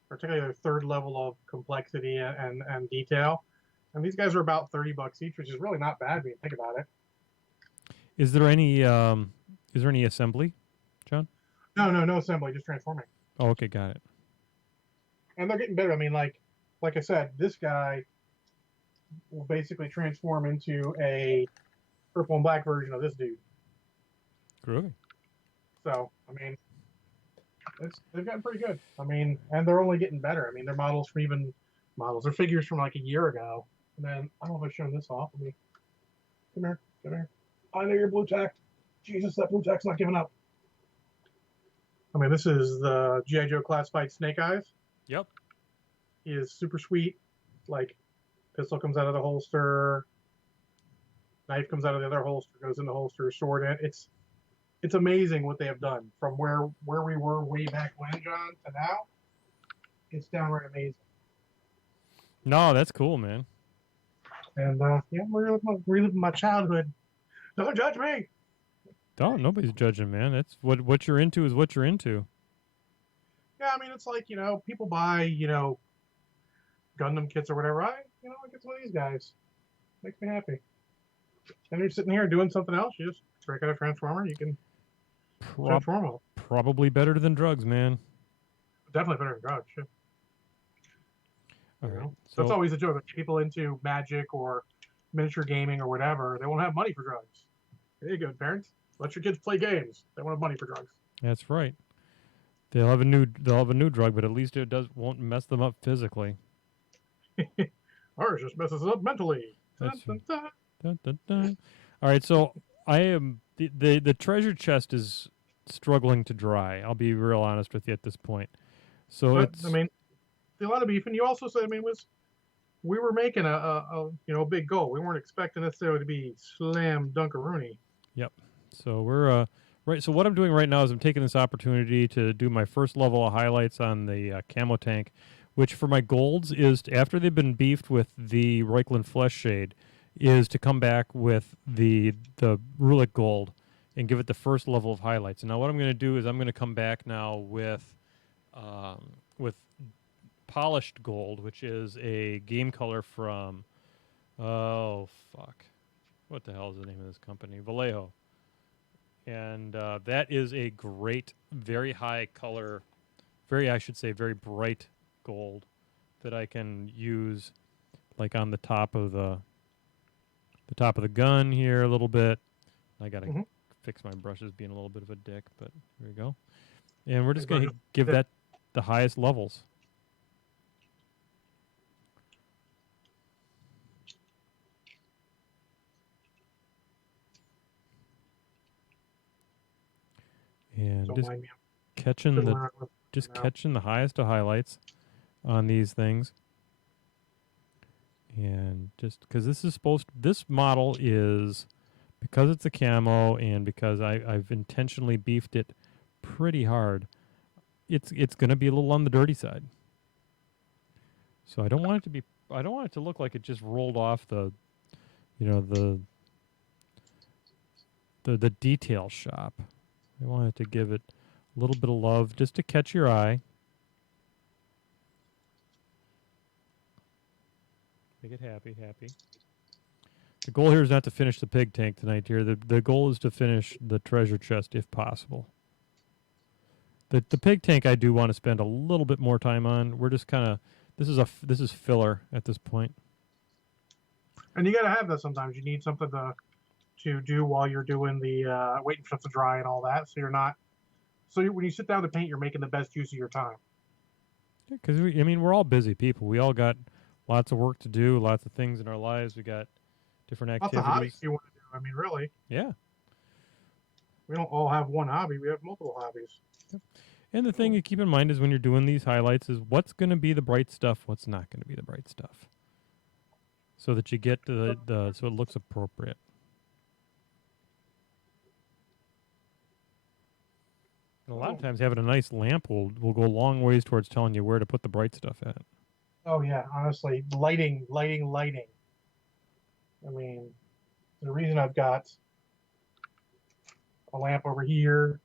particularly their third level of complexity and detail. And these guys are about $30 each, which is really not bad when you think about it. Is there any assembly, John? No assembly, just transforming. Oh, okay, got it. And they're getting better. I mean, like I said, this guy will basically transform into a purple and black version of this dude. Groovy. So, I mean, they've gotten pretty good. I mean, and they're only getting better. I mean, they're they're figures from like a year ago. And then, I don't know if I've shown this off. Come here. I know you're blue tack. Jesus, that blue tack's not giving up. I mean, this is the G.I. Joe Classified Snake Eyes. Yep. He is super sweet. Like, pistol comes out of the holster, knife comes out of the other holster, goes in the holster, sword in. It's amazing what they have done from where we were way back when, John, to now. It's downright amazing. No, that's cool, man. And yeah, reliving my childhood. Don't judge me. Don't nobody's judging, man. That's what you're into is what you're into. Yeah, I mean, it's like people buy Gundam kits or whatever. I get some of these guys. Makes me happy. And you're sitting here doing something else. You just break out a transformer. You can Prob- transform them. Probably better than drugs, man. Definitely better than drugs. Shit. All right. That's So always a joke. Like, people into magic or miniature gaming or whatever, they won't have money for drugs. There you go, parents. Let your kids play games. They won't have money for drugs. that's right. They'll have a new drug, but at least it does won't mess them up physically. Ours just messes us up mentally. That's Dun, dun, dun. dun, dun, dun. All right. So I am the treasure chest is struggling to dry. I'll be real honest with you at this point. So But I it's mean, a lot of beef, and you also said, I mean, was we were making a big goal. We weren't expecting necessarily to be slam dunkaroonie. yep. So we're right. So what I'm doing right now is I'm taking this opportunity to do my first level of highlights on the camo tank, which for my golds is after they've been beefed with the Reichland Flesh Shade, is to come back with the Rulic Gold and give it the first level of highlights. And now what I'm going to do is I'm going to come back now with polished gold, which is a game color from oh fuck, what the hell is the name of this company? Vallejo. And that is a great, very high color, I should say, very bright gold that I can use, like on the top of the gun here a little bit. I gotta Mm-hmm. fix my brushes being a little bit of a dick, but here we go. And we're just But gonna just give that the highest levels. And don't mind me. I'm catching fiddling the around with just it now. catching the highest of highlights on these things. And just because this model is, because it's a camo and because I've intentionally beefed it pretty hard, it's going to be a little on the dirty side. So I don't want it to look like it just rolled off the, you know, the detail shop. I want it to give it a little bit of love just to catch your eye. Make it happy. The goal here is not to finish the pig tank tonight here. The goal is to finish the treasure chest if possible. The pig tank I do want to spend a little bit more time on. We're just kind of this is filler at this point. And you got to have that sometimes. You need something to do while you're doing the waiting for stuff to dry and all that. So you're not. So when you sit down to paint, you're making the best use of your time. Because I mean we're all busy people. We all got lots of work to do, lots of things in our lives. We got different Lots of hobbies activities. you want to do. I mean, really, Yeah. we don't all have one hobby. We have multiple hobbies. And the thing you keep in mind is when you're doing these highlights is what's going to be the bright stuff, what's not going to be the bright stuff, so that you get to the so it looks appropriate. And a lot of times having a nice lamp will go a long ways towards telling you where to put the bright stuff at. Oh yeah, honestly, lighting. I mean, the reason I've got a lamp over here,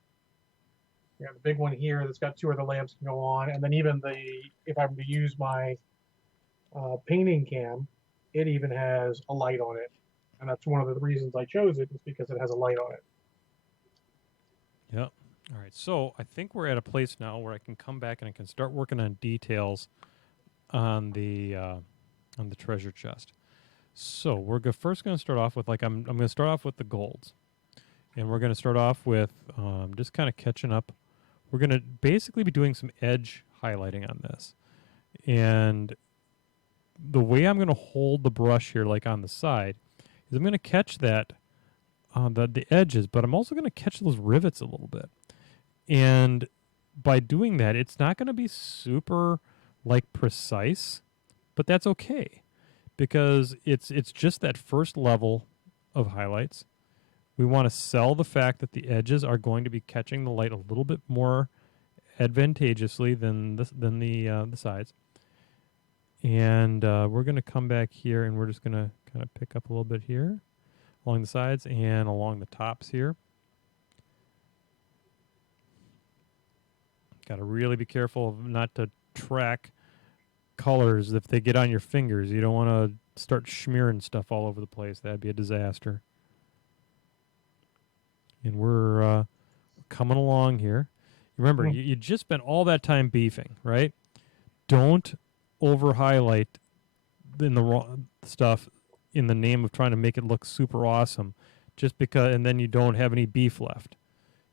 we have a big one here that's got two other lamps can go on, and then even if I'm to use my painting cam, it even has a light on it, and that's one of the reasons I chose it is because it has a light on it. Yep. All right. So I think we're at a place now where I can come back and I can start working on details on the treasure chest. So we're first going to start off with I'm going to start off with the golds, and we're going to start off with just kind of catching up. We're going to basically be doing some edge highlighting on this, and the way I'm going to hold the brush here, like on the side, is I'm going to catch that on the edges, but I'm also going to catch those rivets a little bit. And by doing that, it's not going to be super like precise, but that's okay because it's just that first level of highlights. We want to sell the fact that the edges are going to be catching the light a little bit more advantageously than the sides. And we're going to come back here, and we're just going to kind of pick up a little bit here along the sides and along the tops here. Got to really be careful of not to track colors if they get on your fingers. You don't want to start smearing stuff all over the place. That'd be a disaster. And we're coming along here. Remember, you just spent all that time beefing, right? Don't over highlight in the wrong stuff in the name of trying to make it look super awesome, just because, and then you don't have any beef left.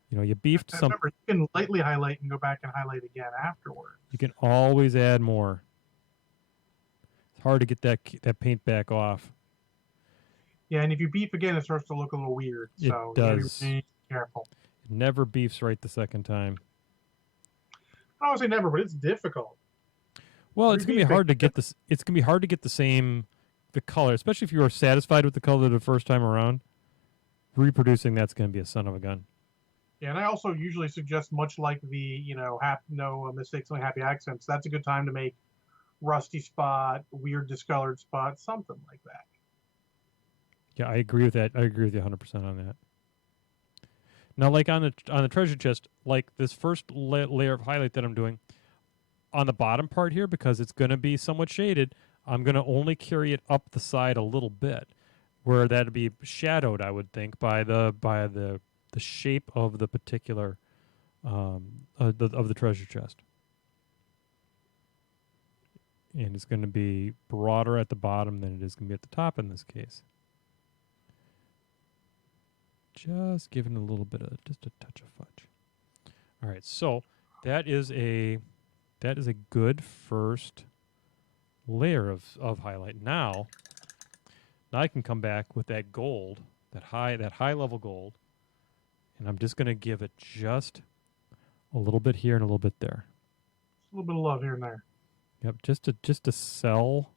You know, you beefed some. Remember, you can lightly highlight and go back and highlight again afterwards. You can always add more. It's hard to get that paint back off. Yeah, and if you beef again, it starts to look a little weird. So it does. You gotta be really careful. It never beefs right the second time. I don't say never, but it's difficult. Well, it's gonna be hard to get this. It's gonna be hard to get the color, especially if you are satisfied with the color the first time around. Reproducing that's gonna be a son of a gun. Yeah, and I also usually suggest, much like the no mistakes, only happy accents. That's a good time to make rusty spot, weird discolored spot, something like that. Yeah, I agree with that. I agree with you 100% on that. Now, like on the treasure chest, like this first layer of highlight that I'm doing on the bottom part here, because it's going to be somewhat shaded, I'm going to only carry it up the side a little bit, where that'd be shadowed, I would think, by the shape of the particular of the treasure chest. And it's going to be broader at the bottom than it is going to be at the top in this case. Just giving a little bit of, just a touch of fudge. All right, so that is a good first layer of highlight. Now I can come back with that gold, that high level gold, and I'm just going to give it just a little bit here and a little bit there. Just a little bit of love here and there. Yep, just to sell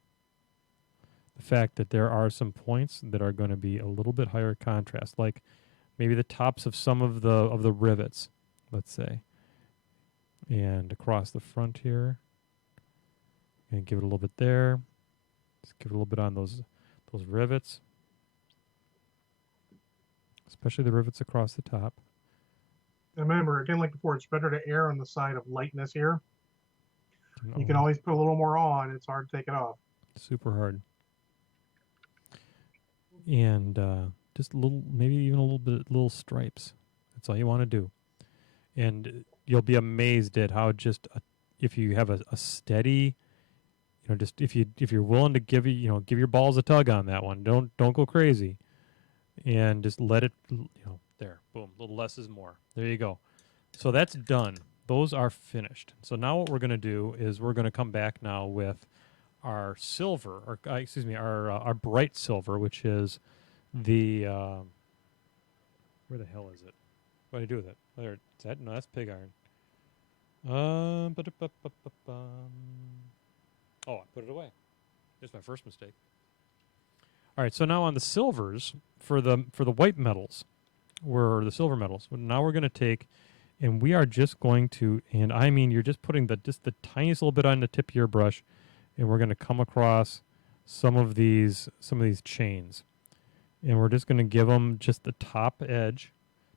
the fact that there are some points that are going to be a little bit higher contrast, like maybe the tops of some of the rivets, let's say, and across the front here, and give it a little bit there. Just give it a little bit on those rivets, especially the rivets across the top. And remember, again, like before, it's better to err on the side of lightness here. You can always put a little more on. It's hard to take it off. Super hard. And just a little, maybe even a little stripes. That's all you want to do. And you'll be amazed at how if you have a steady, just if you're willing to give your balls a tug on that one. Don't go crazy, and just let it. There, boom. A little less is more. There you go. So that's done. Those are finished. So now what we're going to do is we're going to come back now with our silver, or our bright silver, which is the where the hell is it? What do I do with it? There, is that? No, that's pig iron. Oh, I put it away. There's my first mistake. All right, so now on the silvers for the white metals, or the silver metals. Now we're going to take, and we are just going to, and I mean you're just putting the tiniest little bit on the tip of your brush, and we're going to come across some of these chains, and we're just going to give them just the top edge,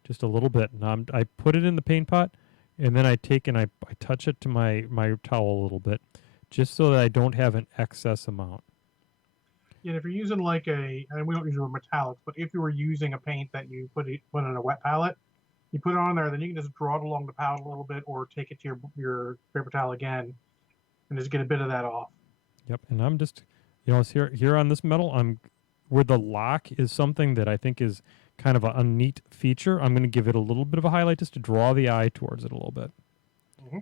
just a little bit. Now I put it in the paint pot, and then I take and I touch it to my towel a little bit, just so that I don't have an excess amount. Yeah, if you're using and we don't use metallics, but if you were using a paint that you put in a wet palette, you put it on there, then you can just draw it along the palette a little bit, or take it to your paper towel again, and just get a bit of that off. Yep, and I'm just, here on this metal, where the lock is something that I think is kind of a neat feature. I'm going to give it a little bit of a highlight just to draw the eye towards it a little bit. Mm-hmm.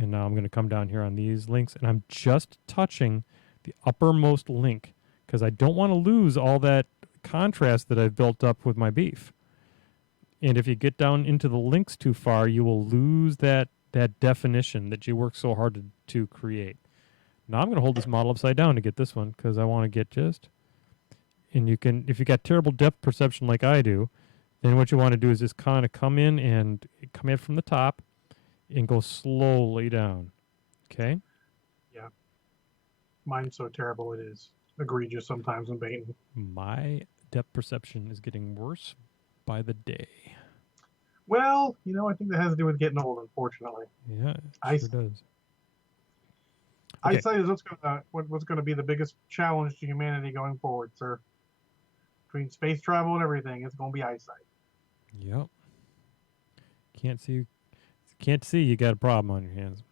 And now I'm going to come down here on these links, and I'm just touching the uppermost link, because I don't want to lose all that contrast that I've built up with my beef. And if you get down into the links too far, you will lose that definition that you work so hard to create. Now I'm going to hold this model upside down to get this one, because I want to get just... And if you got terrible depth perception like I do, then what you want to do is just kind of come in from the top and go slowly down. Okay? Yeah. Mine's so terrible it is egregious sometimes in painting. My depth perception is getting worse by the day. Well, I think that has to do with getting old, unfortunately. Yeah, it I, sure does. Okay. Eyesight is what's gonna be the biggest challenge to humanity going forward, sir. Between space travel and everything, it's gonna be eyesight. Yep. Can't see. Can't see. You got a problem on your hands.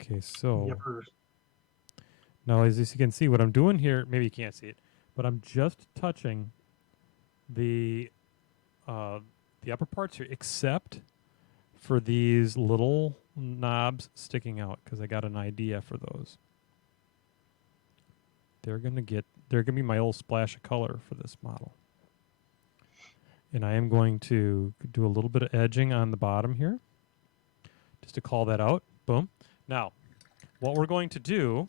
Okay, so Yepers. now as you can see, what I'm doing here, maybe you can't see it, but I'm just touching the uh, the upper parts here, except for these little knobs sticking out, because I got an idea for those. They're gonna be my little splash of color for this model. And I am going to do a little bit of edging on the bottom here, just to call that out. Boom. Now, what we're going to do,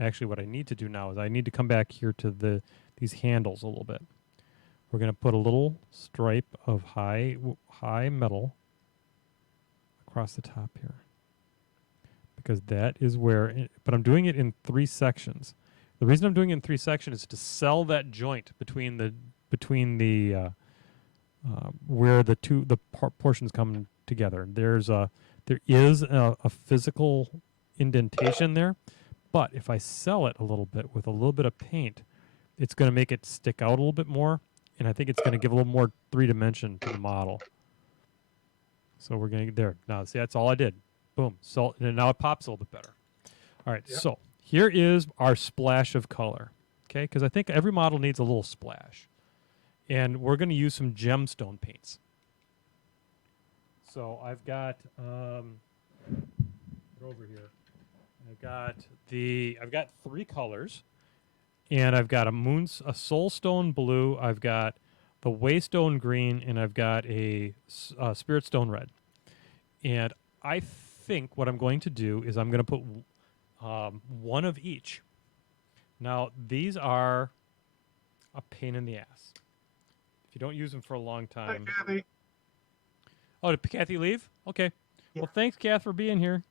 actually what I need to do now is I need to come back here to these handles a little bit. We're going to put a little stripe of high metal across the top here, because that is where, but I'm doing it in 3 sections. The reason I'm doing it in 3 sections is to sell that joint between the where the portions come together. There is a physical indentation there, but if I sell it a little bit with a little bit of paint, it's going to make it stick out a little bit more, and I think it's going to give a little more 3-dimension to the model. So we're going to get there. Now, see, that's all I did. Boom. So and now it pops a little bit better. All right, Yep. So here is our splash of color, okay? Because I think every model needs a little splash. And we're going to use some gemstone paints. So I've got over here. I've got 3 colors, and I've got a soulstone blue. I've got the waystone green, and I've got a spirit stone red. And I think what I'm going to do is I'm going to put one of each. Now these are a pain in the ass. If you don't use them for a long time. Hi, Kathy. Oh, did Kathy leave? Okay. Yeah. Well, thanks, Kath, for being here.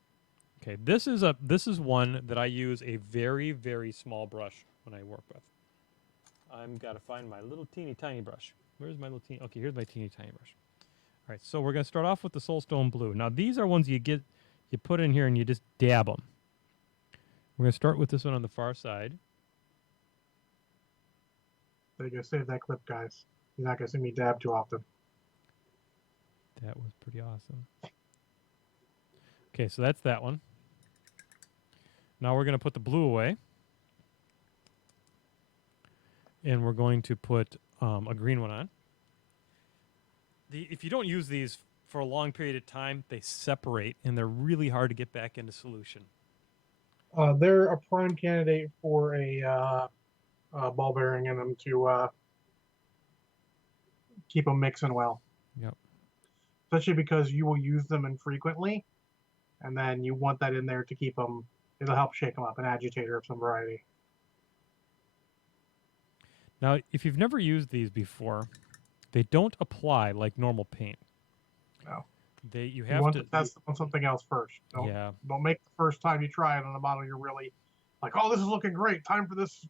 Okay, this is one that I use a very, very small brush when I work with. I've got to find my little teeny tiny brush. Where's my little teeny? Okay, here's my teeny tiny brush. All right, so we're going to start off with the Soulstone Blue. Now, these are ones you put in here and you just dab them. We're going to start with this one on the far side. There you go. Save that clip, guys. You're not gonna see me dab too often. That was pretty awesome. Okay, so that's that one. Now we're going to put the blue away. And we're going to put a green one on. If you don't use these for a long period of time, they separate, and they're really hard to get back into solution. They're a prime candidate for a ball bearing in them to keep them mixing well. Yep. Especially because you will use them infrequently, and then you want that in there to keep them. It'll help shake them up, an agitator of some variety. Now, if you've never used these before, they don't apply like normal paint. No. You want to test on something else first. Don't make the first time you try it on a model you're really like, oh, this is looking great. Time for this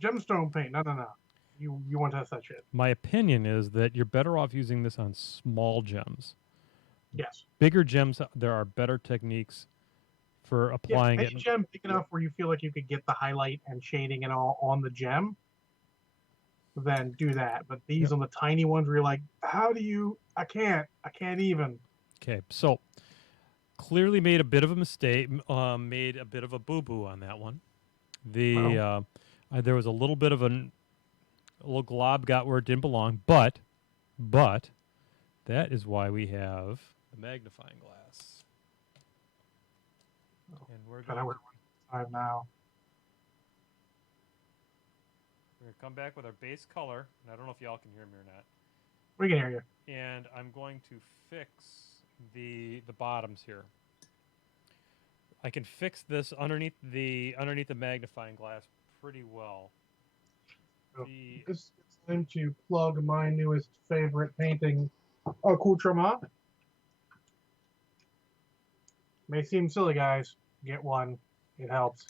gemstone paint. No. You want to test that shit. My opinion is that you're better off using this on small gems. Yes. Bigger gems, there are better techniques for applying it. Any gem big enough where you feel like you could get the highlight and shading and all on the gem, then do that. But these on the tiny ones where you're like, I can't even. Okay, so clearly made a bit of a mistake, made a bit of a boo-boo on that one. There was a little bit of a little glob got where it didn't belong, but that is why we have the magnifying glass. And we're going now. We're going to come back with our base color, and I don't know if y'all can hear me or not. We can hear you. And I'm going to fix the bottoms here. I can fix this underneath the magnifying glass pretty well. It's time to plug my newest favorite painting accoutrement. May seem silly, guys. Get one. It helps.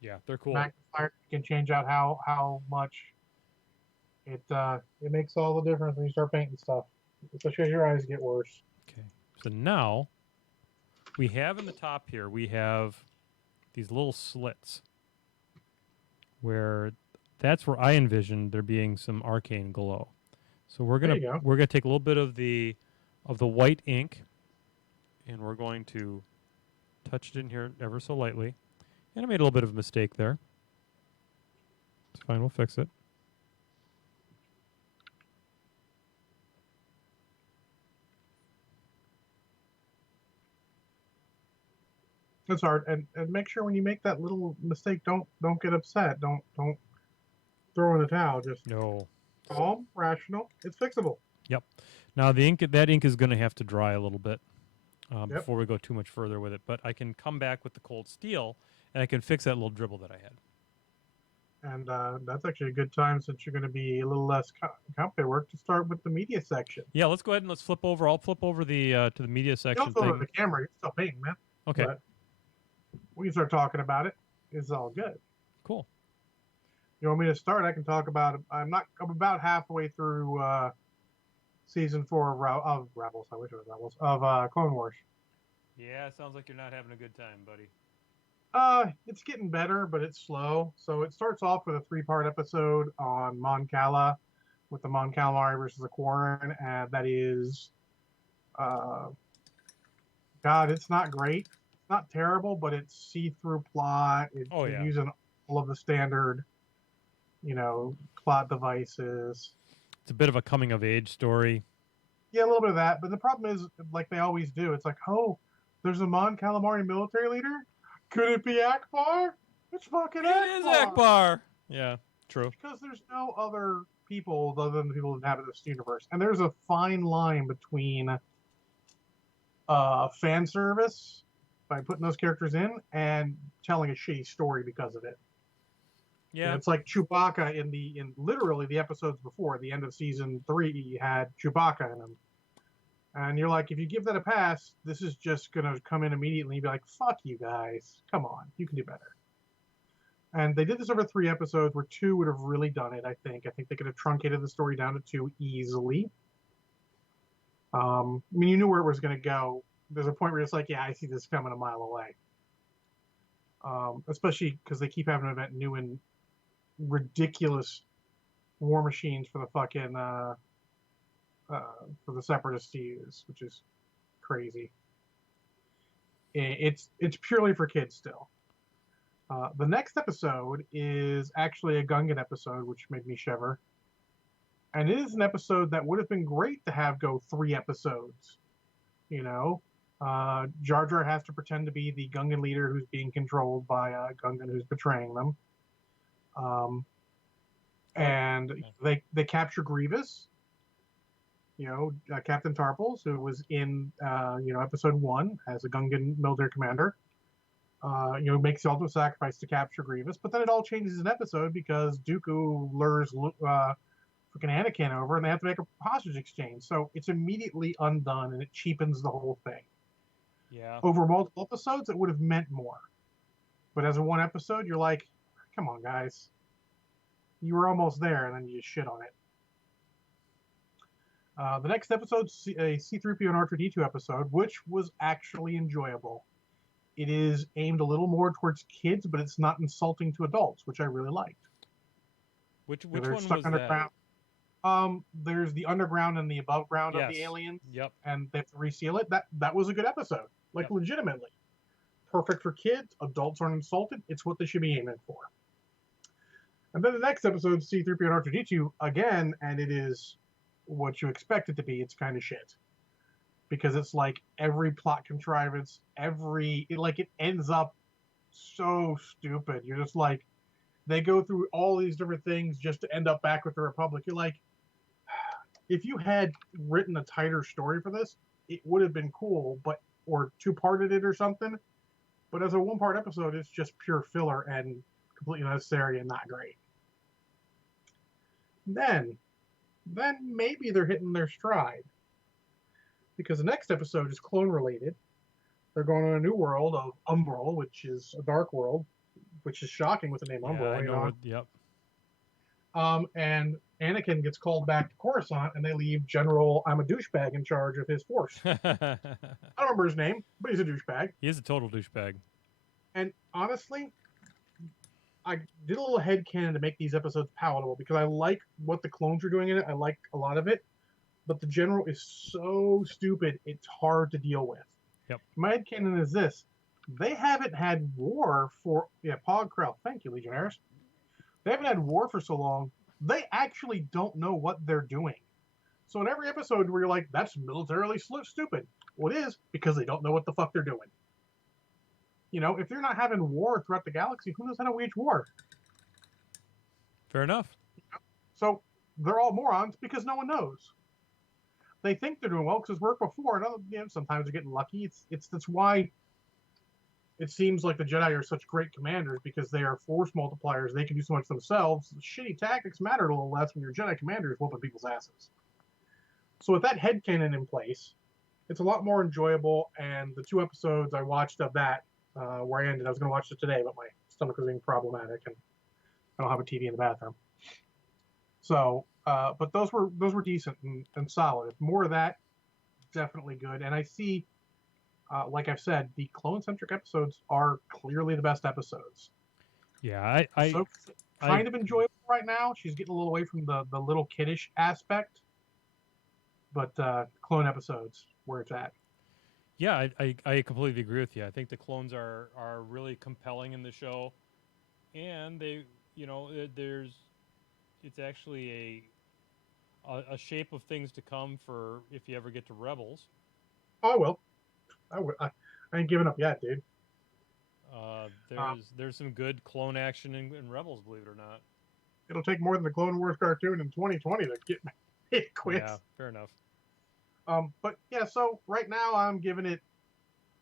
Yeah, they're cool. Magnifier can change out how much it makes all the difference when you start painting stuff, especially as your eyes get worse. Okay. So now we have in the top here, we have these little slits where that's where I envisioned there being some arcane glow. So There you go. we're gonna take a little bit of the white ink and we're going to touch it in here ever so lightly. And I made a little bit of a mistake there. It's fine, we'll fix it. It's hard, and make sure when you make that little mistake, don't get upset. Don't throw in the towel. Just No. calm, rational. It's fixable. Yep. Now that ink is going to have to dry a little bit Yep. before we go too much further with it. But I can come back with the cold steel and I can fix that little dribble that I had. And that's actually a good time, since you're going to be a little less complicated work, to start with the media section. Yeah, let's go ahead and let's flip over. I'll flip over the to the media section Don't over thing. the camera. You're still painting, man. Okay. But we can start talking about it. It's all good. Cool. You want me to start? I can talk about it. I'm about halfway through season 4 of Rebels. I wish it was Rebels of Clone Wars. Yeah, sounds like you're not having a good time, buddy. It's getting better, but it's slow. So it starts off with a 3-part episode on Mon Cala, with the Mon Calamari versus the Quarren, and that is, God, it's not great. It's not terrible, but it's see-through plot. It's using all of the standard, plot devices. It's a bit of a coming of age story. Yeah, a little bit of that. But the problem is, like they always do, it's like, oh, there's a Mon Calamari military leader. Could it be Akbar? It's fucking Akbar. It is Akbar. Yeah, true. Because there's no other people other than the people who inhabit this universe. And there's a fine line between fan service by putting those characters in and telling a shitty story because of it. Yeah. It's like Chewbacca in literally the episodes before, the end of season 3 had Chewbacca in them. And you're like, if you give that a pass, this is just going to come in immediately and be like, fuck you guys. Come on. You can do better. And they did this over 3 episodes, where 2 would have really done it, I think. I think they could have truncated the story down to 2 easily. I mean, you knew where it was going to go. There's a point where it's like, yeah, I see this coming a mile away. Especially because they keep having to invent new and ridiculous war machines for the fucking... for the Separatists to use, which is crazy. It's purely for kids still. The next episode is actually a Gungan episode, which made me shiver. And it is an episode that would have been great to have go 3 episodes. Jar Jar has to pretend to be the Gungan leader who's being controlled by a Gungan who's betraying them. And they capture Grievous. Captain Tarpals, who was in, episode 1 as a Gungan military commander, makes the ultimate sacrifice to capture Grievous. But then it all changes in episode because Dooku lures freaking Anakin over, and they have to make a hostage exchange. So it's immediately undone, and it cheapens the whole thing. Yeah. Over multiple episodes, it would have meant more. But as a 1 episode, you're like, come on, guys. You were almost there, and then you just shit on it. The next episode's a C-3PO and R2-D2 episode, which was actually enjoyable. It is aimed a little more towards kids, but it's not insulting to adults, which I really liked. Which one was that? There's the underground and the above ground of the aliens. Yep. And they have to reseal it. That was a good episode. Legitimately. Perfect for kids. Adults aren't insulted. It's what they should be aiming for. And then the next episode, C-3PO and R2-D2, again, and it is what you expect it to be. It's kind of shit. Because it's like every plot contrivance, it ends up so stupid. You're just like, they go through all these different things just to end up back with the Republic. You're like, if you had written a tighter story for this, it would have been cool, or 2-parted it or something. But as a 1-part episode, it's just pure filler and completely unnecessary and not great. Then maybe they're hitting their stride. Because the next episode is clone related. They're going on a new world of Umbral, which is a dark world, which is shocking with the name Yeah, I Umbral, you know know. what. Yep. And Anakin gets called back to Coruscant, and they leave General I'm a douchebag in charge of his force. I don't remember his name, but he's a douchebag. He is a total douchebag. And honestly, I did a little headcanon to make these episodes palatable because I like what the clones are doing in it. I like a lot of it, but the general is so stupid, it's hard to deal with. Yep. My headcanon is this. They haven't had war for, yeah, Pog Krell. Thank you, Legionnaires. They haven't had war for so long, they actually don't know what they're doing. So in every episode where you're like, that's militarily stupid. Well, it is because they don't know what the fuck they're doing. You know, if they're not having war throughout the galaxy, who knows how to wage war? Fair enough. So they're all morons because no one knows. They think they're doing well because it's worked before, and you know, sometimes they're getting lucky. That's why it seems like the Jedi are such great commanders because they are force multipliers. They can do so much themselves. Shitty tactics matter a little less when your Jedi commander is whooping people's asses. So with that headcanon in place, it's a lot more enjoyable. And the 2 episodes I watched of that, where I ended, I was going to watch it today, but my stomach was being problematic, and I don't have a TV in the bathroom. So, but those were decent and solid. More of that, definitely good. And I see, like I've said, the clone-centric episodes are clearly the best episodes. Yeah, So kind of enjoyable right now. She's getting a little away from the little kiddish aspect, but clone episodes where it's at. Yeah, I completely agree with you. I think the clones are really compelling in the show, and they, you know, it's actually a shape of things to come for if you ever get to Rebels. Oh well, I ain't giving up yet, dude. There's some good clone action in Rebels, believe it or not. It'll take more than the Clone Wars cartoon in 2020 to get it quits. Yeah, fair enough. But yeah, so right now I'm giving it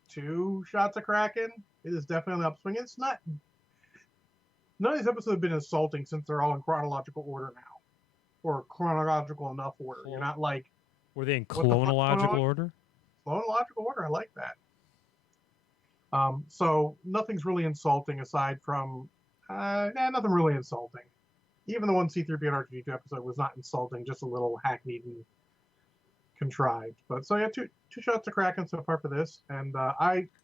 2 shots of Kraken. It is definitely upswing. It's not. None of these episodes have been insulting since they're all in chronological order now, or chronological enough order. You're not like, were they in what the fuck chronological order? Chronological order. I like that. So nothing's really insulting aside from, nothing really insulting. Even the one C-3PO and R2-D2 episode was not insulting, just a little hackneyed and contrived. But so yeah, two shots of Kraken so far for this, and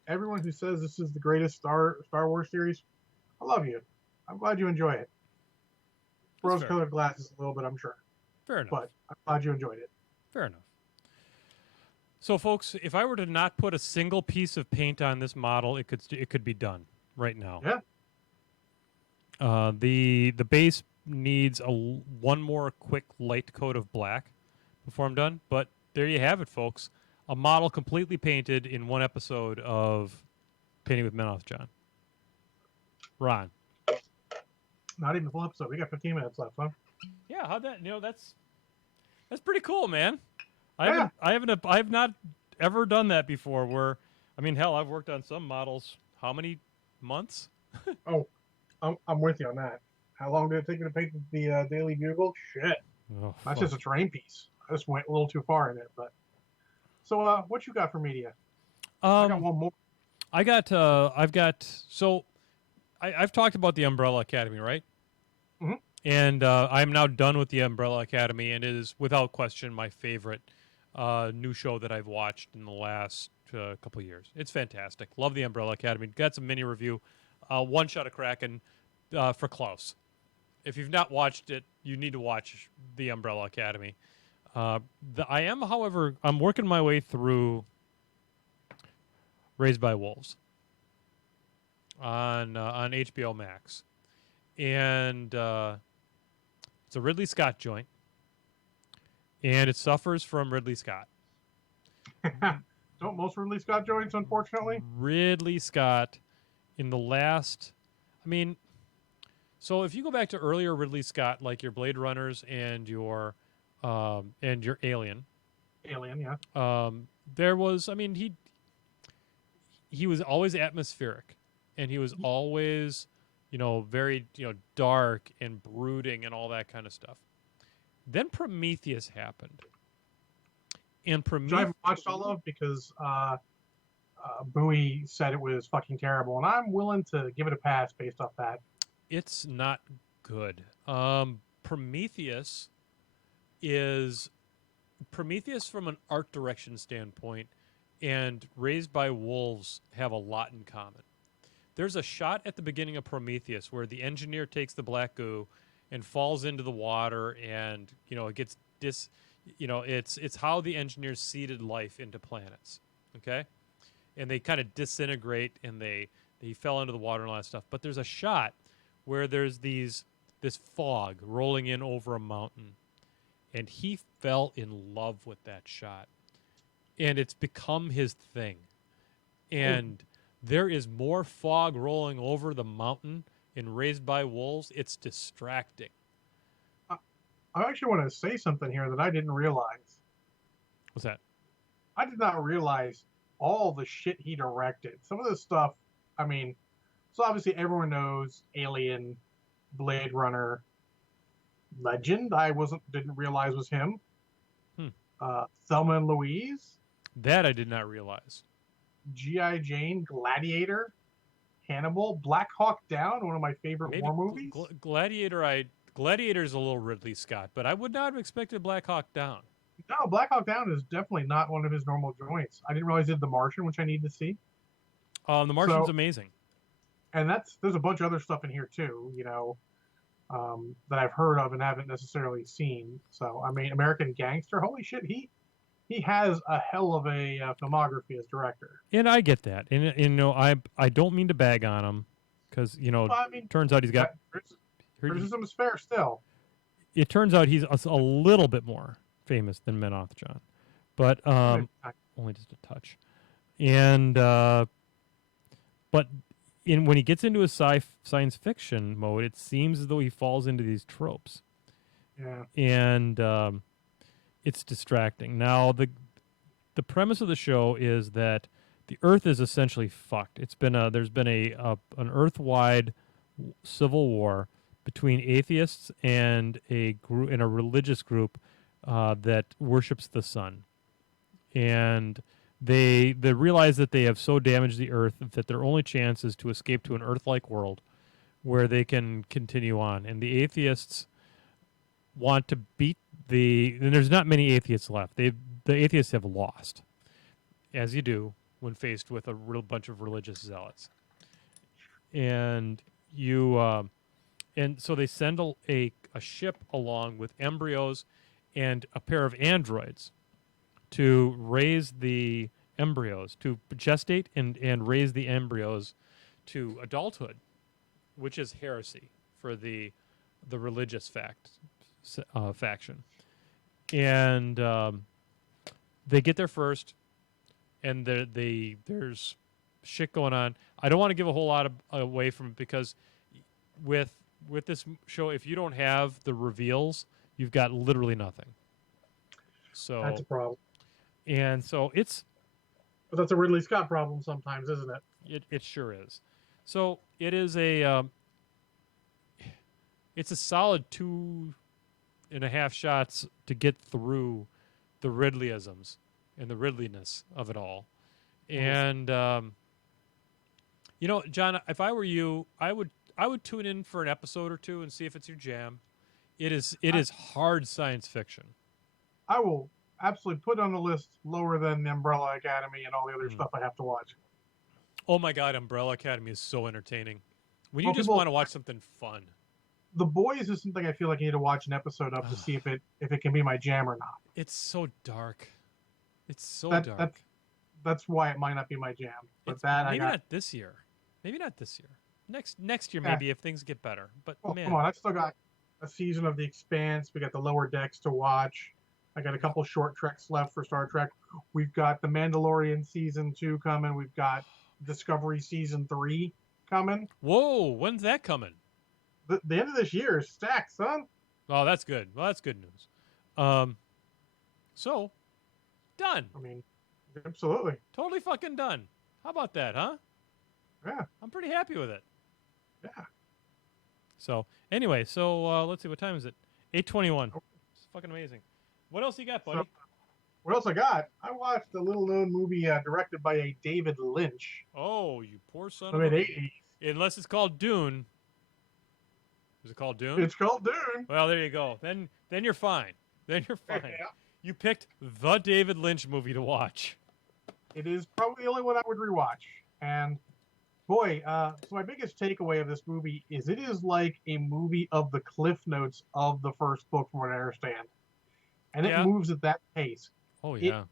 everyone who says this is the greatest Star Wars series, I love you. I'm glad you enjoy it. Rose-colored glasses a little bit, I'm sure. Fair enough. But I'm glad you enjoyed it. Fair enough. So, folks, if I were to not put a single piece of paint on this model, it could be done right now. Yeah. The base needs one more quick light coat of black before I'm done. But there you have it, folks. A model completely painted in one episode of Painting with Menoth John. Ron. Not even the full episode. We got 15 minutes left, huh? Yeah, that's pretty cool, man. I have not ever done that before. Where, I mean, hell, I've worked on some models. How many months? Oh, I'm with you on that. How long did it take you to paint the Daily Bugle? Shit, that's just a terrain piece. I just went a little too far in it. But so, what you got for media? I got one more. I've talked about the Umbrella Academy, right? Mm-hmm. And I'm now done with the Umbrella Academy, and it is without question my favorite new show that I've watched in the last couple of years. It's fantastic. Love the Umbrella Academy. Got some mini review. One shot of Kraken for Klaus. If you've not watched it, you need to watch the Umbrella Academy. However, I'm working my way through Raised by Wolves on HBO Max, and it's a Ridley Scott joint, and it suffers from Ridley Scott. Don't most Ridley Scott joints, unfortunately? Ridley Scott in the last, I mean, so if you go back to earlier Ridley Scott, like your Blade Runners and your Alien. Alien, yeah. There was, I mean, he was always atmospheric, and he was always, very, dark and brooding and all that kind of stuff. Then Prometheus happened. And Which I haven't watched all of because Bowie said it was fucking terrible, and I'm willing to give it a pass based off that. It's not good. Prometheus is Prometheus from an art direction standpoint and Raised by Wolves have a lot in common. There's a shot at the beginning of Prometheus where the engineer takes the black goo and falls into the water, and it gets it's how the engineers seeded life into planets. Okay? And they kind of disintegrate, and they fell into the water and all that stuff. But there's a shot where there's this fog rolling in over a mountain, and he fell in love with that shot, and it's become his thing. And there is more fog rolling over the mountain in Raised by Wolves. It's distracting. I, I actually want to say something here that I didn't realize. What's that? I did not realize all the shit he directed. Some of this stuff, I mean, so obviously everyone knows Alien, Blade Runner, Legend. I didn't realize was him. Hmm. Thelma and Louise, That I did not realize. G.I. Jane, Gladiator, Hannibal, Black Hawk Down, one of my favorite Maybe war movies. Gladiator's a little Ridley Scott, but I would not have expected Black Hawk Down. No, Black Hawk Down is definitely not one of his normal joints. I didn't realize he did The Martian, which I need to see. The Martian's amazing. And there's a bunch of other stuff in here too, that I've heard of and haven't necessarily seen. So I mean, American Gangster, holy shit, he has a hell of a filmography as director. And I get that, and I don't mean to bag on him, because Well, I mean, turns out he's got criticism is fair still. It turns out he's a little bit more famous than Menoth John, but only just a touch. And but when he gets into his science fiction mode, it seems as though he falls into these tropes. Yeah. And it's distracting. Now the premise of the show is that the Earth is essentially fucked. There's been an Earth-wide civil war between atheists and a religious group that worships the sun, and they realize that they have so damaged the Earth that their only chance is to escape to an Earth-like world where they can continue on. And the atheists want to beat and there's not many atheists left. The atheists have lost, as you do when faced with a real bunch of religious zealots. And and so they send a ship along with embryos and a pair of androids to raise the embryos, to gestate and raise the embryos to adulthood, which is heresy for the religious faction. And they get there first, and there's shit going on. I don't want to give a whole lot away from it, because with this show, if you don't have the reveals, you've got literally nothing. So That's a problem. And so But that's a Ridley Scott problem sometimes, isn't it? It sure is. So it is it's a solid 2.5 shots to get through the Ridleyisms and the Ridleyness of it all. And John, if I were you, I would tune in for an episode or two and see if it's your jam. It is hard science fiction. I will absolutely put on the list lower than the Umbrella Academy and all the other stuff I have to watch. Oh my God, Umbrella Academy is so entertaining. When you just want to watch something fun. The Boys is something I feel like I need to watch an episode of to see if it can be my jam or not. It's so dark. It's so dark. That's why it might not be my jam. But not this year. Maybe not this year. Next year, maybe, if things get better. But man, come on, I still got a season of The Expanse. We got the Lower Decks to watch. I got a couple short treks left for Star Trek. We've got The Mandalorian season 2 coming. We've got Discovery season 3 coming. Whoa, when's that coming? The end of this year is stacked, son. Oh, that's good. Well, that's good news. So done. I mean, absolutely. Totally fucking done. How about that, huh? Yeah. I'm pretty happy with it. Yeah. So anyway, let's see, what time is it? 8:21. It's fucking amazing. What else you got, buddy? What else I got? I watched a little known movie directed by a David Lynch Oh, you poor son from of the a. mid '80s. Unless it's called Dune. Is it called Dune? It's called Dune. Well, there you go. Then you're fine. Then you're fine. Yeah, You picked the David Lynch movie to watch. it is probably the only one I would rewatch. And boy, so my biggest takeaway of this movie is it is like a movie of the cliff notes of the first book, from what I understand, and it Yeah. moves at that pace. Oh It yeah.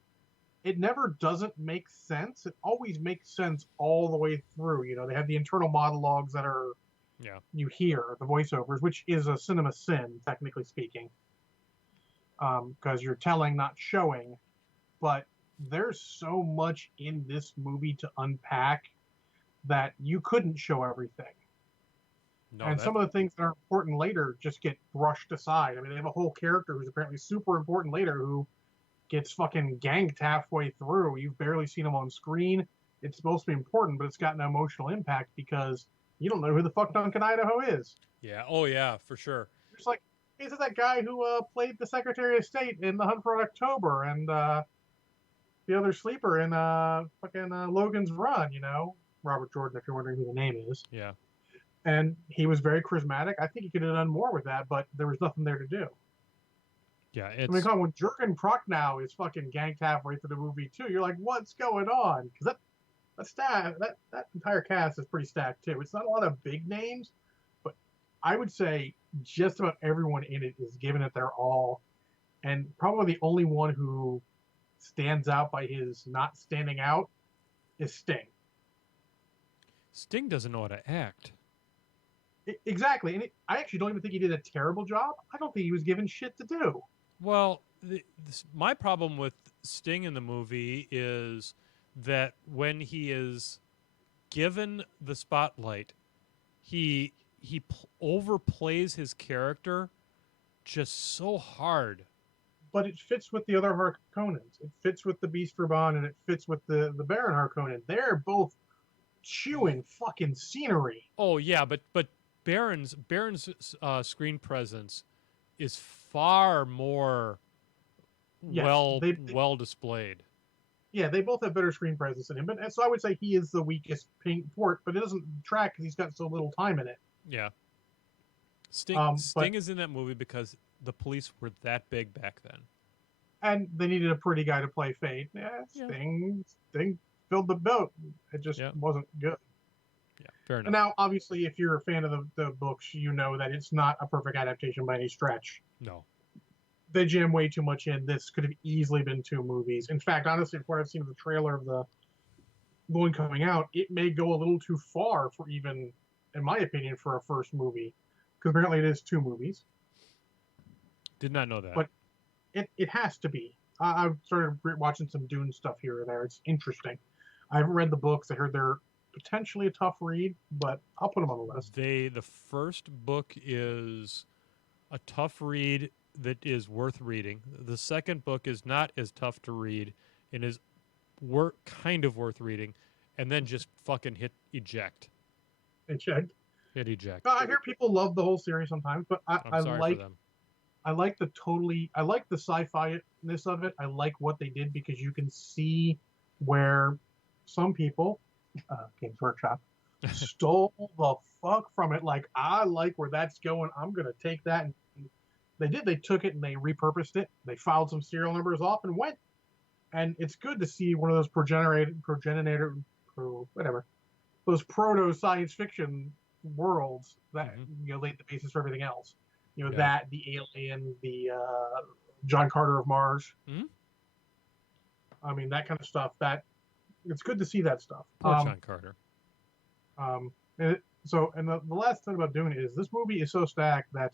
it never doesn't make sense. It always makes sense all the way through. They have the internal monologues that are Yeah. you hear the voiceovers, which is a cinema sin, technically speaking, because you're telling, not showing. But there's so much in this movie to unpack that you couldn't show everything. No, And that. some of the things that are important later just get brushed aside. I mean, they have a whole character who's apparently super important later who gets fucking ganked halfway through. You've barely seen him on screen. It's supposed to be important, but it's got no emotional impact because you don't know who the fuck Duncan Idaho is. Yeah. Oh yeah, for sure. It's like, is it that guy who played the Secretary of State in The Hunt for October and the other sleeper in fucking Logan's Run? Robert Jordan, if you're wondering who the name is. Yeah. And he was very charismatic. I think he could have done more with that, but there was nothing there to do. Yeah. I mean, It's. come on, when Jurgen Prochnow is fucking ganked halfway through the movie too, you're like, what's going on? Because that entire cast is pretty stacked too. It's not a lot of big names, but I would say just about everyone in it is giving it their all, and probably the only one who stands out by his not standing out is Sting. Sting doesn't know how to act. Exactly, and I actually don't even think he did a terrible job. I don't think he was given shit to do. Well, my problem with Sting in the movie is that when he is given the spotlight, he overplays his character just so hard. But it fits with the other Harkonnens. It fits with the Beast Raban, and it fits with the Baron Harkonnen. They're both chewing fucking scenery. Oh yeah, but Baron's screen presence is far more Yes, well displayed. yeah, they both have better screen presence than him. But so I would say he is the weakest pink port, but it doesn't track because he's got so little time in it. Yeah. Sting But is in that movie because the police were that big back then. and they needed a pretty guy to play Fate. Yeah, Yeah. Sting filled the boat. It just Yeah. wasn't good. Yeah, fair enough. And now, obviously, if you're a fan of the books, you know that it's not a perfect adaptation by any stretch. No. They jam way too much in. This could have easily been 2 movies. In fact, honestly, from what I've seen of the trailer of the one coming out, it may go a little too far for even, in my opinion, for a first movie. Because apparently it is 2 movies. Did not know that. But it has to be. I've started watching some Dune stuff here or there. It's interesting. I haven't read the books. I heard they're potentially a tough read, but I'll put them on the list. The first book is a tough read that is worth reading. The second book is not as tough to read and is kind of worth reading, and then just fucking hit eject. And checked. Hit eject. I hear people love the whole series sometimes, but I'm sorry for them. I like the sci-fi-ness of it. I like what they did because you can see where some people, Games Workshop, stole the fuck from it. Like, I like where that's going. I'm going to take that. And they did. They took it and they repurposed it. They filed some serial numbers off and went. And it's good to see one of those those proto science fiction worlds that laid the basis for everything else. That, the Alien, the John Carter of Mars. Mm-hmm. I mean, that kind of stuff. That it's good to see that stuff. Poor John Carter. And the last thing about Dune is this movie is so stacked that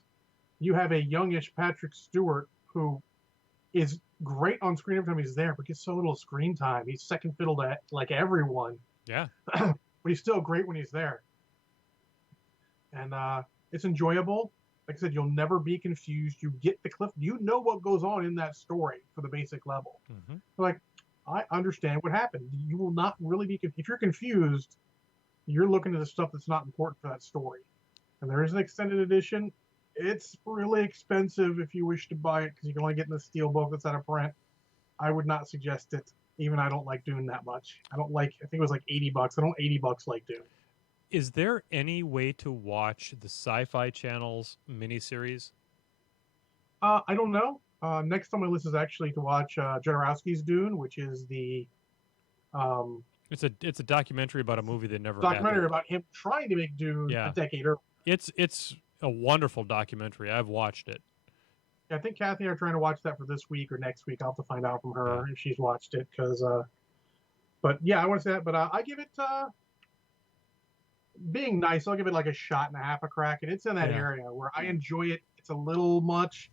you have a youngish Patrick Stewart who is great on screen every time he's there, but gets so little screen time. He's second fiddle to like everyone. Yeah. But he's still great when he's there. And it's enjoyable. Like I said, you'll never be confused. You get the cliff. You know what goes on in that story for the basic level. Mm-hmm. Like, I understand what happened. You will not really be confused. If you're confused, you're looking at the stuff that's not important for that story. And there is an extended edition. It's really expensive if you wish to buy it because you can only get in the steel book that's out of print. I would not suggest it. Even I don't like Dune that much. I don't like. I think it was like $80. I don't $80 like Dune. Is there any way to watch the Sci-Fi Channel's miniseries? I don't know. Next on my list is actually to watch Jodorowsky's Dune, which is the um, It's a documentary about a movie that never documentary happened. about him trying to make Dune a Yeah, decade earlier. it's a wonderful documentary. I've watched it. I think Kathy and I are trying to watch that for this week or next week. I'll have to find out from Yeah. her if she's watched it. But yeah, I want to say that. But I give it, being nice, I'll give it like a shot and a half a crack. And it's in that Yeah. area where I enjoy it. It's a little much.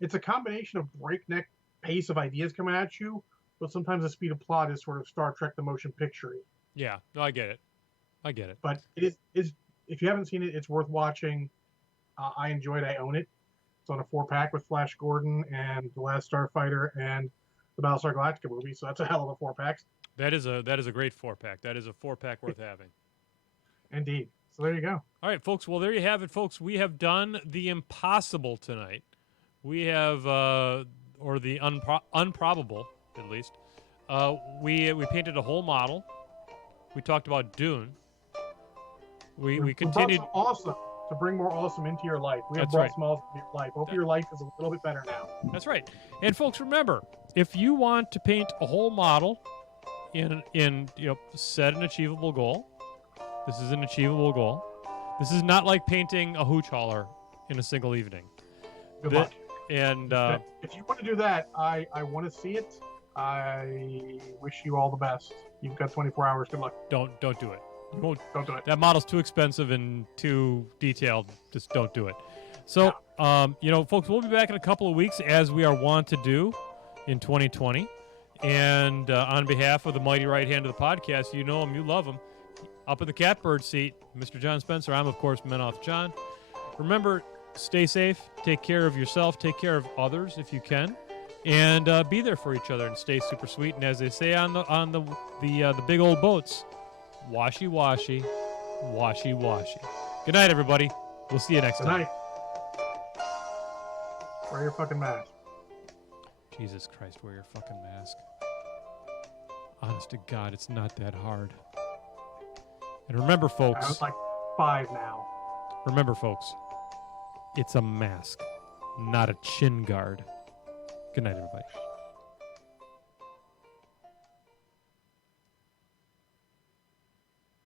It's a combination of breakneck pace of ideas coming at you, but sometimes the speed of plot is sort of Star Trek the motion picture. Yeah, no, I get it. I get it. But it is if you haven't seen it, it's worth watching. I enjoyed. I own it. It's on a 4-pack with Flash Gordon and The Last Starfighter and the Battlestar Galactica movie. So that's a hell of a 4-pack. That is a great 4-pack. That is a 4-pack worth having. Indeed. So there you go. All right, folks. Well, there you have it, folks. We have done the impossible tonight. We have, or the unprobable, at least. We painted a whole model. We talked about Dune. We brought continued. some awesome to bring more awesome into your life. We have That's brought right. some awesome into your life. Hope your life is a little bit better now. That's right. And folks, remember, if you want to paint a whole model in set an achievable goal. This is an achievable goal. This is not like painting a hooch hauler in a single evening. Good luck. And If you want to do that, I want to see it. I wish you all the best. You've got 24 hours. Good luck. don't do it. You won't. Don't do it. That model's too expensive and too detailed. Just don't do it. So, folks, we'll be back in a couple of weeks as we are wont to do in 2020. And on behalf of the mighty right hand of the podcast, you know him, you love him. Up in the catbird seat, Mr. John Spencer. I'm, of course, Menoth John. Remember, stay safe, take care of yourself, take care of others if you can, and be there for each other and stay super sweet. And as they say on the big old boats, washy washy, washy washy. Good night, everybody. We'll see you next Good time. night. Wear your fucking mask. Jesus Christ, wear your fucking mask. Honest to God, it's not that hard. And remember, I folks. was like 5 now. Remember, folks. It's a mask, not a chin guard. Good night, everybody.